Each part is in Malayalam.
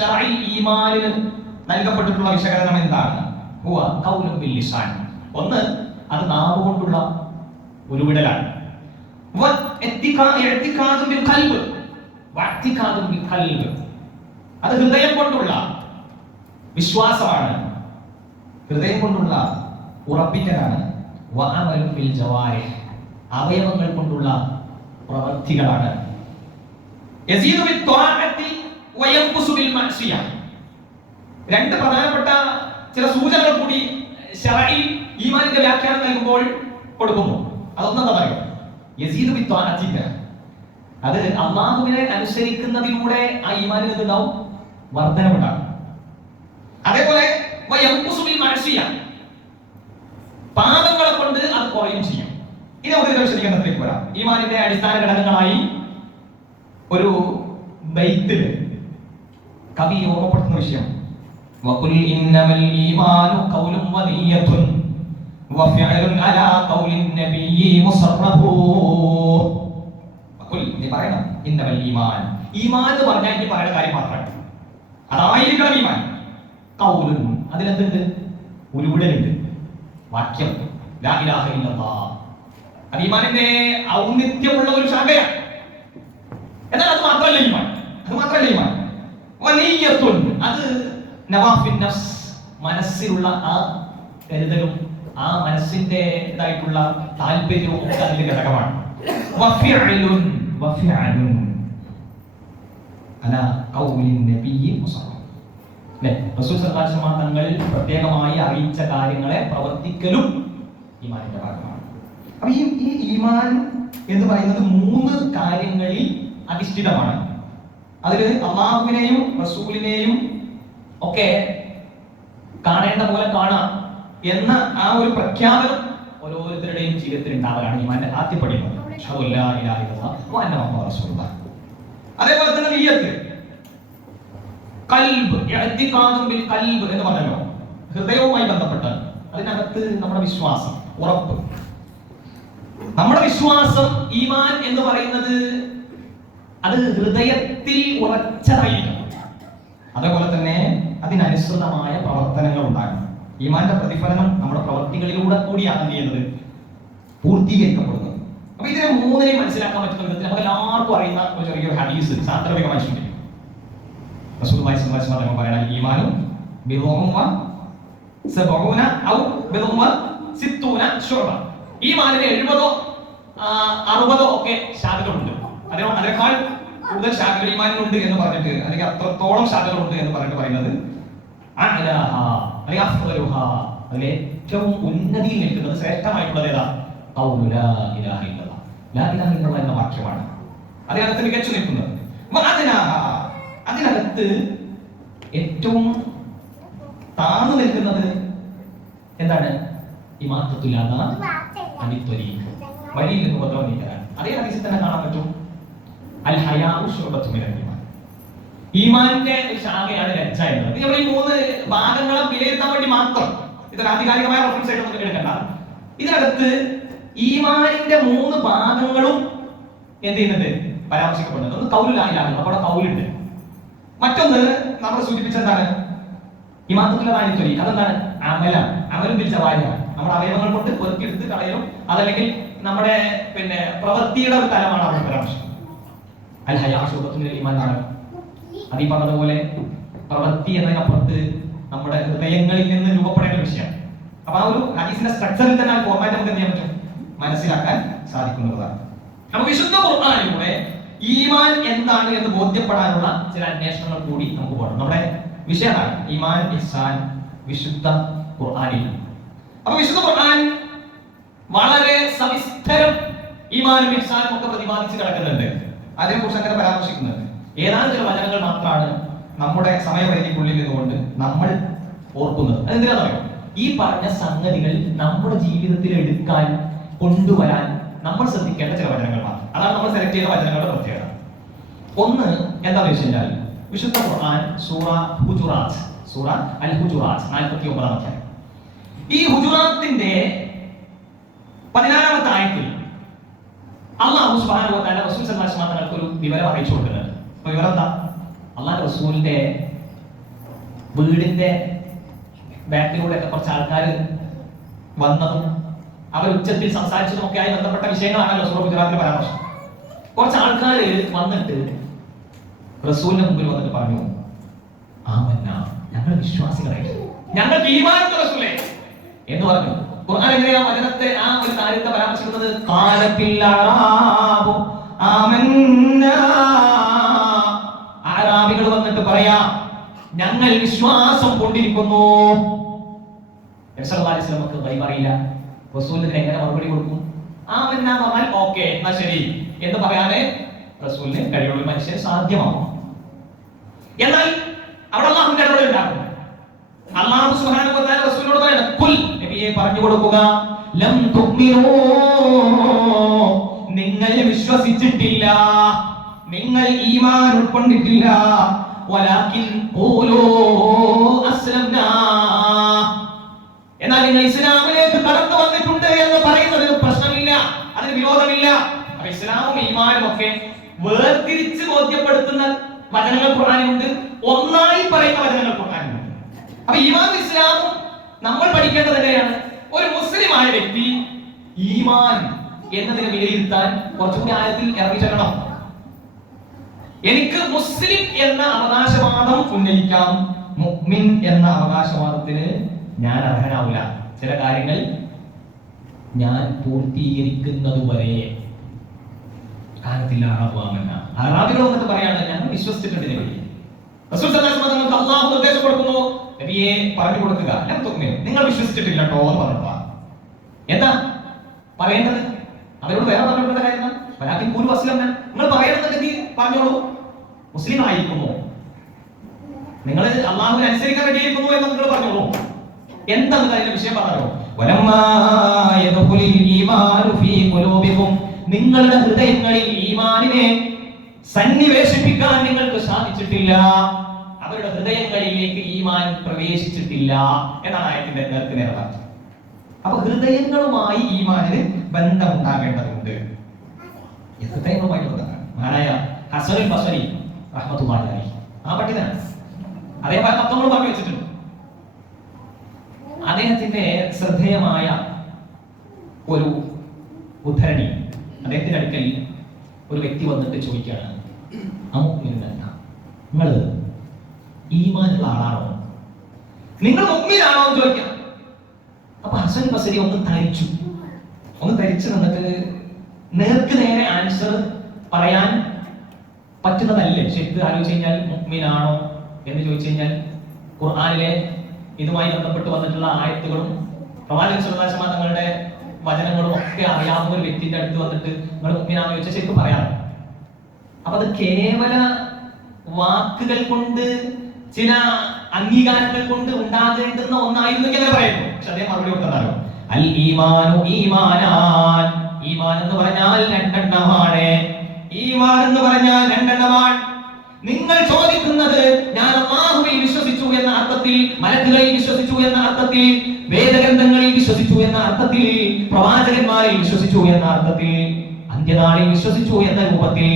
ശർഈ ഈമാനിന് നൽകപ്പെട്ടിട്ടുള്ള വിശകലനം എന്താണ്? ഹുവ ഖൗലുൻ ബിൽ ലിസാൻ. ഒന്ന്, അത് നാവ് കൊണ്ടുള്ള ഉരുവിടലാണ്. വ ഇഅ്തിഖാദു ബിൽ ഖൽബ് വഅ്തിഖാദു ബിൽ ഖൽബ്. അത് ഹൃദയം കൊണ്ടുള്ള വിശ്വാസമാണ്, ഹൃദയം കൊണ്ടുള്ള ഉറപ്പിക്കലാണ്. വ അമലു ബിൽ ജവാരിഹ്, അവയവങ്ങൾ കൊണ്ടുള്ള പ്രവൃത്തികളാണ്. യസീദു ബിൽ ത്വാഅത്തി വ യൻഖുസു ബിൽ മഅസിയ. രണ്ട് പ്രധാനപ്പെട്ട ചില സൂചനകൾ കൂടി ശർഈ ഈമാനിന്റെ വ്യാഖ്യാനം നൽകുമ്പോൾ കൊടുക്കുന്നു. അതൊന്നെന്താ പറയുക? യസീദു ബിൽ ത്വാഅത്തി, അത് അല്ലാഹുവിനെ അനുസരിക്കുന്നതിലൂടെ ആ ഈമാനിൽ എന്തുണ്ടാവും? വർധനവുണ്ടാകും. അതേപോലെ വ യൻഖുസു ബിൽ മഅസിയ, പാപങ്ങളെ കൊണ്ട് അത് കുറയും ചെയ്യും. ഇനി നമുക്ക് വിശദീകരണത്തിലേക്ക് വരാം. ഈമാനിന്റെ അടിസ്ഥാന ഘടകങ്ങളായി ഒരു ബൈത്തിൽ കവി ഓർമ്മപ്പെടുത്തുന്ന വിഷയം, വഖുൽ ഇന്നമൽ ഈമാനു ഖൗലുൻ വനിയ്യത്തുൻ വഫിഅലുൻ അലാ ഖൗലിൻ നബിയ്യി മുസറഹു. വഖുൽ, നീ പറയണം, ഇന്നമൽ ഈമാൻ, ഈമാൻ എന്ന് പറഞ്ഞാൽ ഇനി പറയുന്ന കാര്യം മാത്രമാണ്, അതായിരിക്കണം ഈമാൻ. ഖൗലുൻ, അതിലെന്തുണ്ട്? ഉരുവിടലുണ്ട്, വാക്യം ലാ ഇലാഹ ഇല്ലല്ലാഹ്. അത് ഈമാനിന്റെ ഔന്നിത്യമുള്ള ഒരു ശാഖയാണ്. എന്നാൽ അത് മാത്രമല്ല ഈമാൻ, അത് മാത്രമല്ല ഈമാൻ. വനിയ്യത്തുൻ, അത് നവാഫിൻ നഫ്സ്, മനസ്സിലുള്ള ആ കരുതലും ആ മനസ്സിന്റേതായിട്ടുള്ള താല്പര്യവും ഒക്കെ അതിന്റെ ഘടകമാണ്. വഫിഅലുൻ, വഫിഅലുൻ അലാ ഖൗലിൻ നബിയ്യി മുസറഹ്. റസൂൽ സല്ലല്ലാഹു അലൈഹി വസല്ലം തങ്ങൾ പ്രത്യേകമായി അറിയിച്ച കാര്യങ്ങളെ പ്രവർത്തിക്കലും ഈമാനിന്റെ ഭാഗമാണ്. അപ്പൊ ഈ ഈമാൻ എന്ന് പറയുന്നത് മൂന്ന് കാര്യങ്ങളിൽ അധിഷ്ഠിതമാണ്. അതിൽ അല്ലാഹുവിനെയും റസൂലിനെയും ഒക്കെ കാണേണ്ട പോലെ കാണാം എന്ന ആ ഒരു പ്രഖ്യാപനം ഓരോരുത്തരുടെയും ജീവിതത്തിൽ ഉണ്ടാവലാണ് ഈമാന്റെ ആദ്യപടി. അതേപോലെ തന്നെ നിയ്യത്ത്, ഖൽബ്, ഇഅ്തിഖാദുൻ ബിൽ ഖൽബ് എന്ന് പറഞ്ഞല്ലോ, ഹൃദയവുമായി ബന്ധപ്പെട്ട് അതിനകത്ത് നമ്മുടെ വിശ്വാസം, ഉറപ്പ്. നമ്മുടെ വിശ്വാസം, ഈമാൻ എന്ന് പറയുന്നത് അത് ഹൃദയത്തിൽ ഉറച്ചതായിരിക്കണം. അതേപോലെ തന്നെ അതിനനുസൃതമായ പ്രവർത്തനങ്ങൾ ഉണ്ടാകണം. ഈമാന്റെ പ്രതിഫലനം നമ്മുടെ പ്രവൃത്തികളിലൂടെ കൂടിയാണ് ചെയ്യുന്നത്, പൂർത്തീകരിക്കപ്പെടുന്നത്. അപ്പൊ ഇതിനെ മൂന്നിനെയും മനസ്സിലാക്കാൻ പറ്റുന്ന വിധത്തിൽ നമുക്ക് എല്ലാവർക്കും അറിയുന്ന ഒരു ചെറിയൊരു ഹദീസ് സാന്ദർഭികമായി സൂചിപ്പിക്കും. റസൂലുള്ളാഹി സ്വല്ലല്ലാഹു അലൈഹി വസല്ലം പറയുന്നത് ഈമാനു ബിദുഉൻ വ സബഊന ഔ ബിദുഉൻ വ സിത്തൂന ശുഅബ. ഈമാനിന് 70 60 ഒക്കെ ശാഖകളുണ്ട്. അതിനേക്കാൾ കൂടുതൽ ശാഖകൾ ഈമാനിനുണ്ട് എന്ന് പറഞ്ഞിട്ട്, അല്ലെങ്കിൽ അത്രത്തോളം ശാഖകളുണ്ട് എന്ന് പറഞ്ഞിട്ട് പറയുന്നത് അഅലാഹ അല്ലെങ്കിൽ അഫ്ദലുഹ, അതിൽ ഏറ്റവും ഉന്നതിയിൽ നിൽക്കുന്നത്, ശ്രേഷ്ഠമായിട്ടുള്ളത് ഏതാ? ഖൗലു ലാ ഇലാഹ ഇല്ലല്ലാഹ്, ലാ ഇലാഹ ഇല്ലല്ലാഹ് എന്ന വാക്യമാണ് അതിനകത്ത് മികച്ചു നിൽക്കുന്നത്. വഅദ്നാഹ, അതിനകത്ത് ഏറ്റവും താഴ്ന്നു നിൽക്കുന്നത് എന്താണ്? ഇമാത്തത്തുൽ അദാ അനിത് ത്വരീഖ്, വഴിയിൽ നിന്ന് ഉപദ്രവം നീക്കലാണ്. അതേ ഹദീസിൽ തന്നെ കാണാൻ പറ്റും, അൽ ഹയാഉ ശുഅബത്തുൻ മിനൽ ഈമാൻ, ഈമാനിന്റെ ശാഖയാണ് ലജ്ജ എന്നത്. നമ്മൾ ഈ മൂന്ന് ഭാഗങ്ങളെ വിലയിരുത്താൻ വേണ്ടി മാത്രം, ഇതൊരു ആധികാരികമായ റെഫറൻസ് ആയിട്ട് നമുക്ക് എടുക്കണ്ട. ഇതിനകത്ത് ഈമാനിന്റെ മൂന്ന് ഭാഗങ്ങളും എന്ത് ചെയ്യുന്നുണ്ട്? പരാമർശിക്കപ്പെടുന്നത്. ഒന്ന് ഖൗലു ലാ ഇലാഹ ഇല്ലല്ലാഹ്, അവിടെ ഖൗലുണ്ട്. മറ്റൊന്ന് നമ്മൾ സൂചിപ്പിച്ചെന്താണ്? ഇമാത്തത്തുൽ അദാ അനിത് ത്വരീഖ്, അതെന്താണ്? അമലാണ്, അമലും ബിൽ ജവാരിഹ്, നമ്മുടെ അവയവങ്ങൾ കൊണ്ട് പെറുക്കിയെടുത്ത് കളയലും, അതല്ലെങ്കിൽ നമ്മുടെ പ്രവൃത്തിയുടെ ഒരു തലമാണ് അവിടെ പരാമർശിക്കുന്നത്. അൽ ഹയാഉ ശുഅബത്തുൻ മിനൽ ഈമാൻ ആണ്. അത് ഈ പറഞ്ഞതുപോലെ പ്രവൃത്തി എന്നതിനപ്പുറത്ത് നമ്മുടെ ഹൃദയങ്ങളിൽ നിന്ന് രൂപപ്പെടേണ്ട വിഷയം. അപ്പൊ ആ ഒരു ഹദീസിന്റെ സ്ട്രക്ചറിൽ തന്നെ ആ ഫോർമാറ്റ് നമുക്ക് എന്ത് ചെയ്യാൻ പറ്റും? മനസ്സിലാക്കാൻ സാധിക്കുന്നതാണ്. അപ്പൊ വിശുദ്ധ ഖുർആനിലൂടെ ഈമാൻ എന്താണ് എന്ന് ബോധ്യപ്പെടാനുള്ള ചില അന്വേഷണങ്ങൾ കൂടി നമുക്ക് പോകണം. നമ്മുടെ വിഷയമാണ് ഈമാൻ, ഇഹ്സാൻ, വിശുദ്ധ ഖുർആനിൽ. അപ്പൊ വിശുദ്ധ ഖുർആൻ വളരെ സവിസ്തരം ഈമാനും ഇഹ്സാനും ഒക്കെ പ്രതിപാദിച്ച് കിടക്കുന്നുണ്ട്. അതിനെക്കുറിച്ച് അങ്ങനെ പരാമർശിക്കുന്നുണ്ട്. ഏതാനും ചില വചനങ്ങൾ മാത്രമാണ് നമ്മുടെ സമയപരിധിക്കുള്ളിൽ നിന്നുകൊണ്ട് നമ്മൾ ഓർക്കുന്നത്. അതെന്തിനാണെന്ന് അറിയോ? ഈ പറഞ്ഞ സംഗതികൾ നമ്മുടെ ജീവിതത്തിൽ എടുക്കാൻ, കൊണ്ടുവരാൻ നമ്മൾ ശ്രദ്ധിക്കേണ്ട ചില വചനങ്ങൾ മാത്രം. അതാണ് നമ്മൾ സെലക്ട് ചെയ്ത വചനങ്ങളുടെ പ്രത്യേകത. ഒന്ന് എന്താണെന്ന് വെച്ച് കഴിഞ്ഞാൽ, വിശുദ്ധ ഖുർആൻ സൂറ ഹുജുറാത്ത്, സൂറ അൽ ഹുജുറാത്ത് 49-ാം അധ്യായം. ഈ ഹുജുറാത്തിന്റെ 14-ാമത്തെ ആയത്തിൽ അല്ലാഹു സുബ്ഹാനഹു വ തആല റസൂൽ സല്ലല്ലാഹു അലൈഹി വസല്ലം ഒരു വിവരം അറിയിച്ചു കൊടുക്കുന്നുണ്ട്. വിവരം എന്താ? അല്ലാഹു റസൂലിന്റെ വീടിന്റെ ബാക്കിലൂടെ ഒക്കെ കുറച്ച് ആൾക്കാർ വന്നതും അവർ ഉച്ചത്തിൽ സംസാരിച്ചതും ഒക്കെ ആയി ബന്ധപ്പെട്ട വിഷയങ്ങളാണല്ലോ സൂറ ഗുജറാത്തിൽ പരാമർശം. കുറച്ച് ആൾക്കാർ വന്നിട്ട് റസൂലിന്റെ മുമ്പിൽ വന്നിട്ട് പറഞ്ഞു, ആമന്ന, ഞങ്ങൾ വിശ്വാസികളായി, ഞങ്ങൾക്ക് ഈമാനുണ്ട് റസൂലേ എന്ന് പറഞ്ഞു. ഖുർആൻ എങ്ങനെയാ വചനത്തെ ആ ഒരു കാര്യത്തെ പരാമർശിക്കുന്നത്? ഖാലത്തിൽ അറാബു ആമന്നാ, അറാബികൾ വന്നിട്ട് പറയാ, ഞങ്ങൾ വിശ്വാസം കൊണ്ടിരിക്കുന്നു. നബി സല്ലല്ലാഹു അലൈഹി വസല്ലമക്ക് ഗൈബ് അറിയില്ല. റസൂലിന് എങ്ങനെ മറുപടി കൊടുക്കും? ആമന്നാ പറഞ്ഞാൽ ഓക്കേ എന്നാ ശരി എന്ന് പറയാനേ റസൂലിന് കഴിയുള്ള മനുഷ്യൻ സാധ്യമാകും. എന്നാൽ അവിടെ അല്ലാഹുവിന്റെ ഇടപെടൽ ഉണ്ടാകും. അല്ലാഹു സുബ്ഹാനഹു വ തആല റസൂലിനോട് പറയുന്നു, ഖുൽ, നബിയെ പറഞ്ഞു കൊടുക്കുക, ലം തുഅ്മിനൂ, നിങ്ങൾ വിശ്വസിച്ചിട്ടില്ല, നിങ്ങൾ ഈമാൻ ഉൾക്കൊണ്ടിട്ടില്ല, വലാകിൻ ഖൂലൂ അസ്ലംനാ, എന്നാൽ നിങ്ങൾ ഇസ്ലാമിലേക്ക് കടന്നു വന്നിട്ടുണ്ട് എന്ന് പറയുന്നതിന് പ്രശ്നമില്ല, അതിന് വിരോധമില്ല. അപ്പൊ ഇസ്ലാമും ഈമാനും ഒക്കെ വേർതിരിച്ച് ബോധ്യപ്പെടുത്തുന്ന വചനങ്ങൾ ഖുർആനിലുണ്ട്, ഒന്നായി പറയുന്ന വചനങ്ങൾ ഖുർആനിലുണ്ട്. അപ്പൊ ഈമാനും ഇസ്ലാമും നമ്മൾ പഠിക്കേണ്ടത് എങ്ങനെയാണ്? ഒരു മുസ്ലിമായ വ്യക്തി ഈമാൻ എന്നതിനെ വിലയിരുത്താൻ കുറച്ചുകൂടി ആഴത്തിൽ ഇറങ്ങി ചെല്ലണം. എനിക്ക് മുസ്ലിം എന്ന അവകാശവാദം ഉന്നയിക്കാം, മുഅ്മിൻ എന്ന അവകാശവാദത്തിന് ഞാൻ അർഹനാവില്ല. ചില കാര്യങ്ങൾ ഞാൻ പൂർത്തീകരിക്കുന്നത് വരെ കാലത്തില്ല. അറാബികൾ വന്നിട്ട് പറയാണ്, ഞങ്ങൾ വിശ്വസിച്ചിട്ടുണ്ട് നബി. റസൂൽ സല്ലല്ലാഹു അലൈഹി വസല്ലം അല്ലാഹു നിർദ്ദേശം കൊടുക്കുന്നു, നബിയെ പറഞ്ഞു കൊടുക്കുക, നിങ്ങൾ വിശ്വസിച്ചിട്ടില്ല കേട്ടോ എന്ന് പറഞ്ഞാ എന്താ പറയേണ്ടത്? അവരോട് വേറെ പറഞ്ഞിട്ടുള്ള കാര്യം നിങ്ങൾ പറയണമെന്നുണ്ടെങ്കിൽ പറഞ്ഞോളൂ, മുസ്ലിം ആയിരിക്കുന്നു, നിങ്ങൾ അള്ളാഹുവിനെ അനുസരിക്കാൻ വേണ്ടിയിരിക്കുന്നു എന്ന് നിങ്ങൾ പറഞ്ഞോളൂ. എന്താണ് അതിന്റെ വിഷയം പറഞ്ഞോ? നിങ്ങളുടെ ഹൃദയങ്ങളിൽ ഈമാനിനെ സന്നിവേശിപ്പിക്കാൻ നിങ്ങൾക്ക് സാധിച്ചിട്ടില്ല, അവരുടെ ഹൃദയങ്ങളിലേക്ക് ഈമാൻ പ്രവേശിച്ചിട്ടില്ല എന്നാണ് ആയത്തിന്റെ നേർക്കുനേർ. അപ്പൊ ഹൃദയങ്ങളുമായി ഈമാനിന് ബന്ധമുണ്ടാകേണ്ടതുണ്ട്. ഹൃദയങ്ങളുമായി ബന്ധമാണ്. മഹാനായ ഹസനുൽ ബസരി റഹ്മത്തുള്ളാഹി അലൈഹി ആ പണ്ഡിതനാണ്. അദ്ദേഹം തത്വങ്ങൾ പറഞ്ഞു വെച്ചിട്ടുണ്ട്. അദ്ദേഹത്തിന്റെ ശ്രദ്ധേയമായ ഒരു ഉദ്ധരണി, അദ്ദേഹത്തിന്റെ അടുക്കൽ ഒരു വ്യക്തി വന്നിട്ട് ചോദിക്കുകയാണ്, നിങ്ങൾ ഈമാനുള്ള ആളാണോ, നിങ്ങൾ മുഅ്മിനാണോ എന്ന് ചോദിക്കാം. അപ്പൊ ഹസൻ ബസരി ഒന്ന് തരിച്ചു നിന്നിട്ട് നേർക്ക് നേരെ ആൻസർ പറയാൻ പറ്റുന്നതല്ലേ ശരിക്കും ആലോചിച്ച് കഴിഞ്ഞാൽ? മുഅ്മിനാണോ എന്ന് ചോദിച്ചു കഴിഞ്ഞാൽ ഖുർആനിലെ ഇതുമായി ബന്ധപ്പെട്ട് വന്നിട്ടുള്ള ആയത്തുകളും പ്രവാചകൻ സല്ലല്ലാഹു അലൈഹി വസല്ലം തങ്ങളുടെ വചനങ്ങളും ഒക്കെ അറിയാവുന്ന ഒരു വ്യക്തിന്റെ അടുത്ത് വന്നിട്ട് നിങ്ങൾ മുഅ്മിനാണെന്ന് ചോദിച്ചാൽ ശരിക്കും പറയാം. അപ്പൊ അത് കേവല വാക്കുകൾ കൊണ്ട്, ചില അംഗീകാരങ്ങൾ കൊണ്ട് ഉണ്ടാകേണ്ടുന്ന ഒന്നായിരുന്നു എന്ന് പറയുന്നു. പക്ഷെ അദ്ദേഹം മറുപടി കൊടുത്തതാണോ, അൽ ഈമാനു ഈമാനാൻ, ഈമാൻ എന്ന് പറഞ്ഞാൽ രണ്ടെണ്ണമാണ്. ഈമാൻ എന്ന് പറഞ്ഞാൽ രണ്ടെണ്ണമാണ്. നിങ്ങൾ ചോദിക്കുന്നത് ഞാൻ അല്ലാഹുവിൽ വിശ്വസിച്ചു എന്ന അർത്ഥത്തിൽ, മലക്കുകളിൽ വിശ്വസിച്ചു എന്ന അർത്ഥത്തിൽ, വേദഗ്രന്ഥങ്ങളിൽ വിശ്വസിച്ചു എന്ന അർത്ഥത്തിൽ, പ്രവാചകന്മാരിൽ വിശ്വസിച്ചു എന്ന അർത്ഥത്തിൽ, അന്ത്യനാളിൽ വിശ്വസിച്ചു എന്ന രൂപത്തിൽ,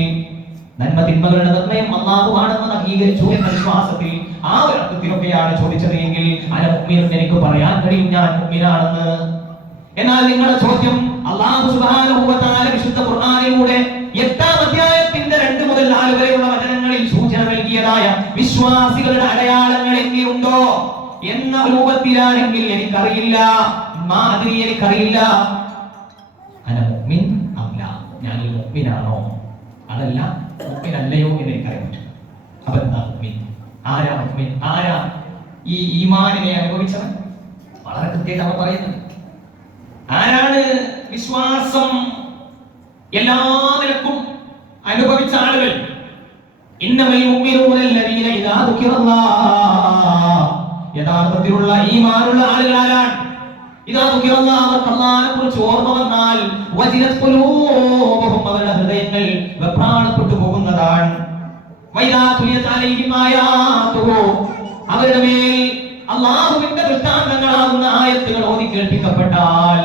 നന്മ തിന്മകളുടെ നിർണയം അല്ലാഹുവാണെന്ന് അംഗീകരിച്ചു എന്ന വിശ്വാസത്തിൽ, ആ ഒരു അർത്ഥത്തിലൊക്കെയാണ് ചോദിച്ചത് എങ്കിൽ അല മുഅ്മിൻ എനിക്ക് പറയാൻ കഴിയും ഞാൻ മുഅ്മിനാണെന്ന്. എന്നാൽ നിങ്ങളുടെ ചോദ്യം അല്ലാഹു സുബ്ഹാനഹു വ തആല വിശുദ്ധ ഖുർആനിലൂടെ 8-ാം അധ്യായത്തിന്റെ 2 മുതൽ 4 വരെയുള്ള വചനങ്ങളിൽ സൂചന നൽകിയതായ വിശ്വാസികളുടെ അടയാളങ്ങൾ എങ്കിലുണ്ടോ എന്ന രൂപത്തിലാണെങ്കിൽ എനിക്കറിയില്ല, എനിക്കറിയില്ല. അന മുഅ്മിൻ അല്ല, ഞാൻ ഒരു മുഅ്മിനാണോ അതല്ല മുഅ്മിനല്ലയോ എന്ന് എനിക്കറിയാൻ പറ്റും. അപ്പൊ എന്താ മുഅ്മിൻ? ആരാ മുഅ്മിൻ? ആരാ ഈ ഈമാനിനെ അനുഭവിച്ചവൻ? വളരെ കൃത്യമായിട്ട് അവർ പറയുന്നത്. ആരാണ് വിശ്വാസം എല്ലാ നിലക്കും അനുഭവിച്ച ആളുകൾ? ഇന്നമൽ മുഅ്മിനൂന അല്ലദീന ഇദാ ദുകിറല്ലാഹ്, യഥാർത്ഥത്തിലുള്ള ഈമാനുള്ള ആളുകൾ ആരാണ്? ഇദാ ദുകിറല്ലാഹ്, അല്ലാഹുവിനെ കുറിച്ച് ഓർമ്മ വന്നാൽ വജിലത് ഖുലൂബുഹും, അവരുടെ ഹൃദയങ്ങൾ വെപ്രാളപ്പെട്ടു പോകുന്നതാണ്. വൈദാ തുലിയത് അലൈഹിം ആയാതുഹു, അവരുടെ മേൽ അല്ലാഹുവിന്റെ ദൃഷ്ടാന്തങ്ങളാകുന്ന ആയത്തുകൾ ഓതി കേൾപ്പിക്കപ്പെട്ടാൽ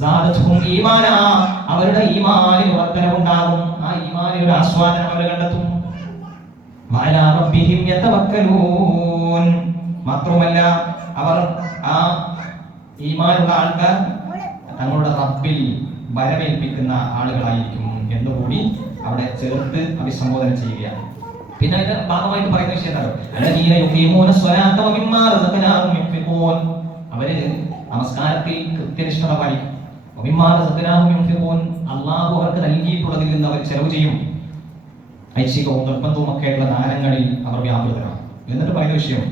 സാദത്തുഹും ഈമാനാ, അവരുടെ ഈമാനിൽ വർധനവുണ്ടാകും. ആ ഈമാനിൽ ഒരു ആസ്വാദനം അവർ കണ്ടെത്തും. വഅലാ റബ്ബിഹിം യതവക്കലൂൻ, മാത്രമല്ല അവർ ആ ഈമാനുള്ള ആൾക്കാർ തങ്ങളുടെ റബ്ബിൽ വരവേൽപ്പിക്കുന്ന ആളുകളായിരിക്കും എന്നുകൂടി അവിടെ ചേർത്ത് അഭിസംബോധന ചെയ്യുകയാണ്. പിന്നെ അതിന്റെ ഭാഗമായിട്ട് പറയുന്ന വിഷയം അവര് നമസ്കാരത്തിൽ കൃത്യനിഷ്ഠത പാലിക്കും. അള്ളാഹു അവർക്ക് നൽകിയിട്ടുള്ളതിൽ നിന്ന് അവർ ചെലവ് ചെയ്യും. ഐച്ഛികവും നിർബന്ധവും ഒക്കെയുള്ള ദാനങ്ങളിൽ അവർ വ്യാപൃതരാണ്. എന്നിട്ട് പറയുന്ന വിഷയം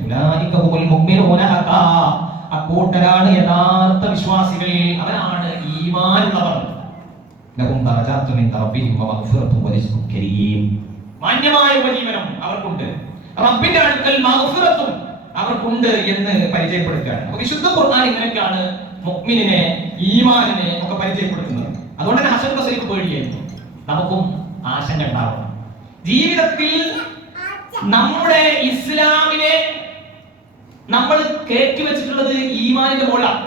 അക്കൂട്ടരാണ് യഥാർത്ഥ വിശ്വാസികൾ, അവരാണ് ഈമാനുള്ളവർ. മാന്യമായ ഉപജീവനം അവർക്കുണ്ട്, റബ്ബിന്റെ അടുക്കൽ മഗ്ഫിറത്തും അവർക്കുണ്ട് എന്ന് പരിചയപ്പെടുത്തുകയാണ്. അപ്പൊ വിശുദ്ധ ഖുർആൻ ഇങ്ങനെയൊക്കെയാണ് മുഅ്മിനിനെ, ഈമാനിനെ ഒക്കെ പരിചയപ്പെടുത്തുന്നത്. അതുകൊണ്ട് തന്നെ ഹസൻ ബസരിക്ക് പേടിയായിരുന്നു. നമുക്കും ആശങ്ക ഉണ്ടാവണം. ജീവിതത്തിൽ നമ്മുടെ ഇസ്ലാമിനെ നമ്മൾ കയറ്റി വെച്ചിട്ടുള്ളത് ഈമാനിന്റെ മുകളിലാണ്.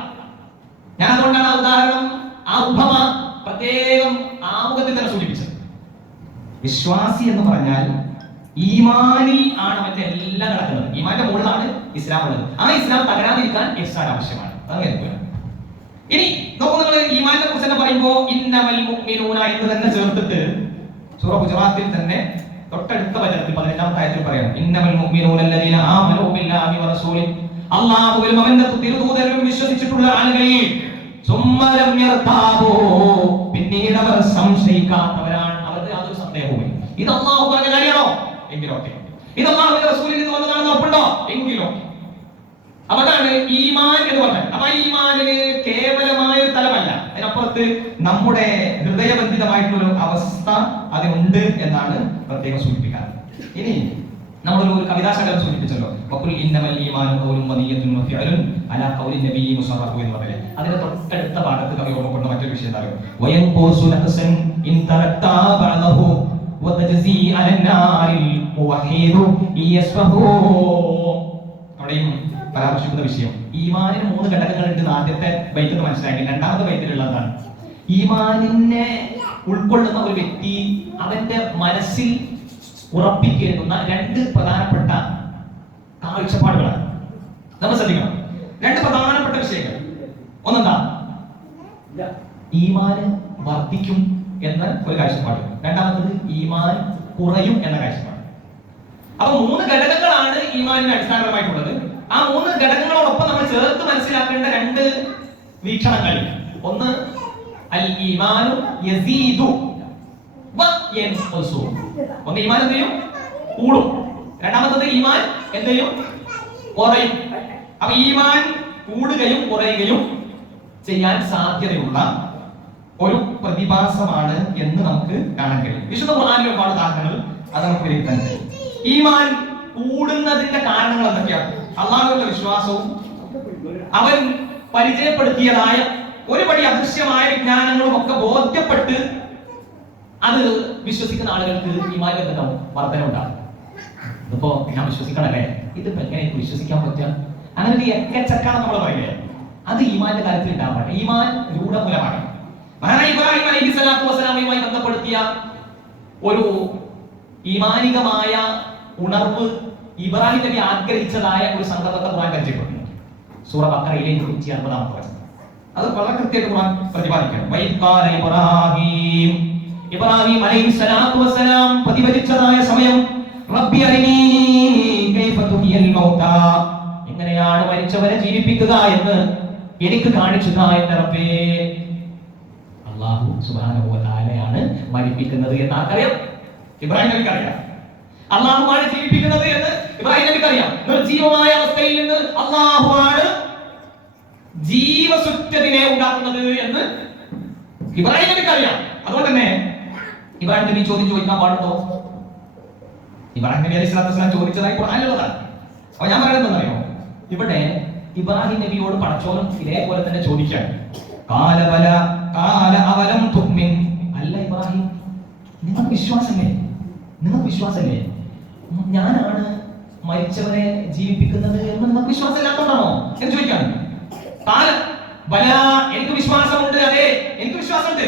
ഞാൻ അതുകൊണ്ടാണ് ആ ഉദാഹരണം, ആ ഉപമ പ്രത്യേകം ആമുഖത്തിൽ തന്നെ സൂചിപ്പിച്ചത്. വിശ്വാസി എന്ന് പറഞ്ഞാൽ ഈമാനിൽ ആണ് മറ്റെല്ലാം നടക്കുന്നത്. ഈമാന്റെ മുകളിലാണ് ഇസ്ലാം ഉള്ളത്. ആ ഇസ്ലാം തകരാതിരിക്കാൻ ഇഹ്സാൻ ആവശ്യമാണ്. ഇനി നോക്കൂ, നിങ്ങൾ ഈമാനിനെ കുറിച്ച് തന്നെ പറയുമ്പോൾ ഇന്നമൽ മുഅ്മിനൂന എന്ന് തന്നെ ചേർത്തിട്ട് സൂറ ഹുജറാത്തിൽ തന്നെ തൊട്ടടുത്ത വചനത്തിൽ 18-ാമത്തെ ആയത്തിൽ പറയാം, ഇന്നമൽ മുഅ്മിനൂന അല്ലദീന ആമനൂ ബില്ലാഹി വറസൂലിഹി, അല്ലാഹുവിലും അവന്റെ തിരുദൂതരിലും വിശ്വസിച്ചിട്ടുള്ള ആളുകളിൽ സുമ്മ ലം യർതാബൂ, പിന്നീട് അവർ സംശയിക്കാത്തവരാണ്. അവർക്ക് യാതൊരു സന്ദേഹവുമില്ല. ഇത് അല്ലാഹു പറഞ്ഞ കാര്യമാണോ എങ്കിലോ ഓക്കേ, ഇത് അല്ലാഹുവിന്റെ റസൂലിൽ നിന്ന് വന്നതാണെന്ന് ഉറപ്പുണ്ടോ എങ്കിലോ. അതാണ് ഈമാൻ എന്ന് പറഞ്ഞാൽ. അപ്പൊ ഈമാനിന് കേവലമായ തലമല്ല, അതിനപ്പുറത്ത് നമ്മുടെ ഹൃദയബന്ധിതമായിട്ടുള്ള അവസ്ഥ അതിനുണ്ട് എന്നാണ് പ്രത്യേകം സൂചിപ്പിക്കാറ്. ഇനി നമ്മളൊരു കവിതാശകലം സൂചിപ്പിച്ചല്ലോ, വഖുൽ ഇന്നമൽ ഈമാനു ഖൗലുൻ വനിയ്യത്തുൻ വഫിഅലുൻ അലാ ഖൗലി നബിയ്യി മുസറഹു എന്ന് പറഞ്ഞത്. അതിന്റെ തൊട്ടടുത്ത ഭാഗത്ത് കവി ഓർമ്മപ്പെടുന്ന മറ്റൊരു വിഷയം എന്താണ്, വയൻഖുസു നഖ്സൻ ഇൻ തറക്താ ബഅദഹു വതജ്സി അലന്നാരിൽ മുവഹിദു യസ്ഫഹു. അവിടെയും പരാമർശിക്കുന്ന വിഷയം ഈമാനിന് 3 ഘടകങ്ങളുണ്ട്. ആദ്യത്തെ ബൈത്തിൽ മനസ്സിലാക്കി, രണ്ടാമത്തെ ബൈത്തിലുള്ളതാണ് ഈമാനിനെ ഉൾക്കൊള്ളുന്ന ഒരു വ്യക്തി അവന്റെ മനസ്സിൽ ഉറപ്പിക്കേണ്ടുന്ന 2 പ്രധാനപ്പെട്ട കാഴ്ചപ്പാടുകളാണ്. നമ്മൾ ശ്രദ്ധിക്കണം, 2 പ്രധാനപ്പെട്ട വിഷയങ്ങൾ. ഒന്നെന്താ, ഈമാൻ വർദ്ധിക്കും എന്ന ഒരു കാഴ്ചപ്പാട്. രണ്ടാമത്തത് ഈമാൻ കുറയും എന്ന കാഴ്ചപ്പാട്. അപ്പൊ 3 ഘടകങ്ങളാണ് ഈമാനിന് അടിസ്ഥാനപരമായിട്ടുള്ളത്. ആ 3 ഘടകങ്ങളോടൊപ്പം നമ്മൾ ചേർത്ത് മനസ്സിലാക്കേണ്ട 2 വീക്ഷണങ്ങൾ. ഒന്ന് അൽ ഈമാനു യസീദു വ യൻഖുസു. ഒന്ന് ഈമാൻ എന്ത് ചെയ്യും? കൂടും. രണ്ടാമത്തത് ഈമാൻ എന്ത് ചെയ്യും? കുറയും. അപ്പൊ ഈമാൻ കൂടുകയും കുറയുകയും ചെയ്യാൻ സാധ്യതയുള്ള ഒരു പ്രതിഭാസമാണ് എന്ന് നമുക്ക് കാണാൻ കഴിയും. വിശുദ്ധ ഖുർആനിലെ ഒരുപാട് ഉദാഹരണങ്ങൾ അത് നമുക്ക് വിലയിരുത്താൻ കഴിയും. ഈമാൻ കൂടുന്നതിന്റെ കാരണങ്ങൾ എന്തൊക്കെയാണ്? അള്ളാഹുവിന്റെ വിശ്വാസവും അവൻ പരിചയപ്പെടുത്തിയതായ ഒരുപടി അദൃശ്യമായ വിജ്ഞാനങ്ങളും ഒക്കെ ബോധ്യപ്പെട്ട് അത് വിശ്വസിക്കുന്ന ആളുകൾക്ക് ഈമാനിൽ എന്താവും? വർധന ഉണ്ടാകും. ഇതിപ്പോ ഞാൻ വിശ്വസിക്കണല്ലേ, ഇതിപ്പോ എങ്ങനെ എനിക്ക് വിശ്വസിക്കാൻ പറ്റുക? അങ്ങനെ ഒരു എക്കച്ചക്കാണ് നമ്മൾ പറയുന്നത്. അത് ഈമാന്റെ കാര്യത്തിൽ ഉണ്ടാവട്ടെ. ഈമാൻ രൂഢമൂലമാണ്. മഹാനായ ഇബ്രാഹിം അലൈഹിസ്സലാത്തു വസ്സലാമുമായി ബന്ധപ്പെടുത്തിയ ഒരു ഈമാനികമായ ഉണർവ് ഇബ്രാഹിം നബി ആഗ്രഹിച്ചതായ ഒരു സന്ദർഭത്തെ ഖുർആൻ പരിചയപ്പെടുന്നു. സൂറ ബഖറയിലെ 160-ാമത്തെ വചനം. അത് വളരെ കൃത്യമായിട്ട് ഖുർആൻ പ്രതിപാദിക്കണം. വൈഖാല ഇബ്രാഹിം, ഇബ്രാഹിം അലൈഹിസ്സലാത്തു വസ്സലാം പ്രതിവചിച്ചതായ സമയം, റബ്ബി അരിനീ കൈഫ തുഹിയൽ മൗതാ, എങ്ങനെയാണ് മരിച്ചവരെ ജീവിപ്പിക്കുക എന്ന് എനിക്ക് കാണിച്ചു താ എന്റെ റബ്ബേ. അല്ലാഹു സുബ്ഹാനഹു വ തആലയാണ് മരിപ്പിക്കുന്നത് എന്ന് ആർക്കറിയാം? ഇബ്രാഹിം നബിക്ക് അറിയാം. അല്ലാഹുവാണ് ജീവിപ്പിക്കുന്നത് എന്ന് ഇബ്രാഹിം നബിക്ക് അറിയാം. നിർജീവമായ അവസ്ഥയിൽ നിന്ന് അല്ലാഹുവാണ് ജീവസുറ്റതിനെ ഉണ്ടാക്കുന്നത് എന്ന് ഇബ്രാഹിം നബിക്ക് അറിയാം. അതുകൊണ്ട് തന്നെ ഇബ്രാഹിം നബി ചോദ്യം ചോദിക്കാൻ പാടുണ്ടോ? ഇബ്രാഹിം നബി അലൈഹി സ്വലാത്തു വസ്സലാം ചോദിച്ചതായി ഖുർആനിലുള്ളതാണ്. അപ്പൊ ഞാൻ പറയുന്നത് അറിയോ, ഇവിടെ ഇബ്രാഹിം നബിയോട് പടച്ചോനും ഇതേപോലെ തന്നെ ചോദിക്കാൻ, ഖാല ബല ഖാല അവലം തുഅ്മിൻ, അല്ല ഇബ്രാഹിം നിങ്ങൾക്ക് വിശ്വാസമില്ലേ? നിങ്ങൾക്ക് വിശ്വാസമില്ലേ ഞാനാണ് മരിച്ചവരെ ജീവിപ്പിക്കുന്നത് എന്ന് നിങ്ങൾക്ക് വിശ്വാസമില്ലാത്തതാണോ എന്ന് ചോദിക്കാൻ. ഖാല ബല, എനിക്ക് വിശ്വാസമുണ്ട്, അതെ എനിക്ക് വിശ്വാസമുണ്ട്.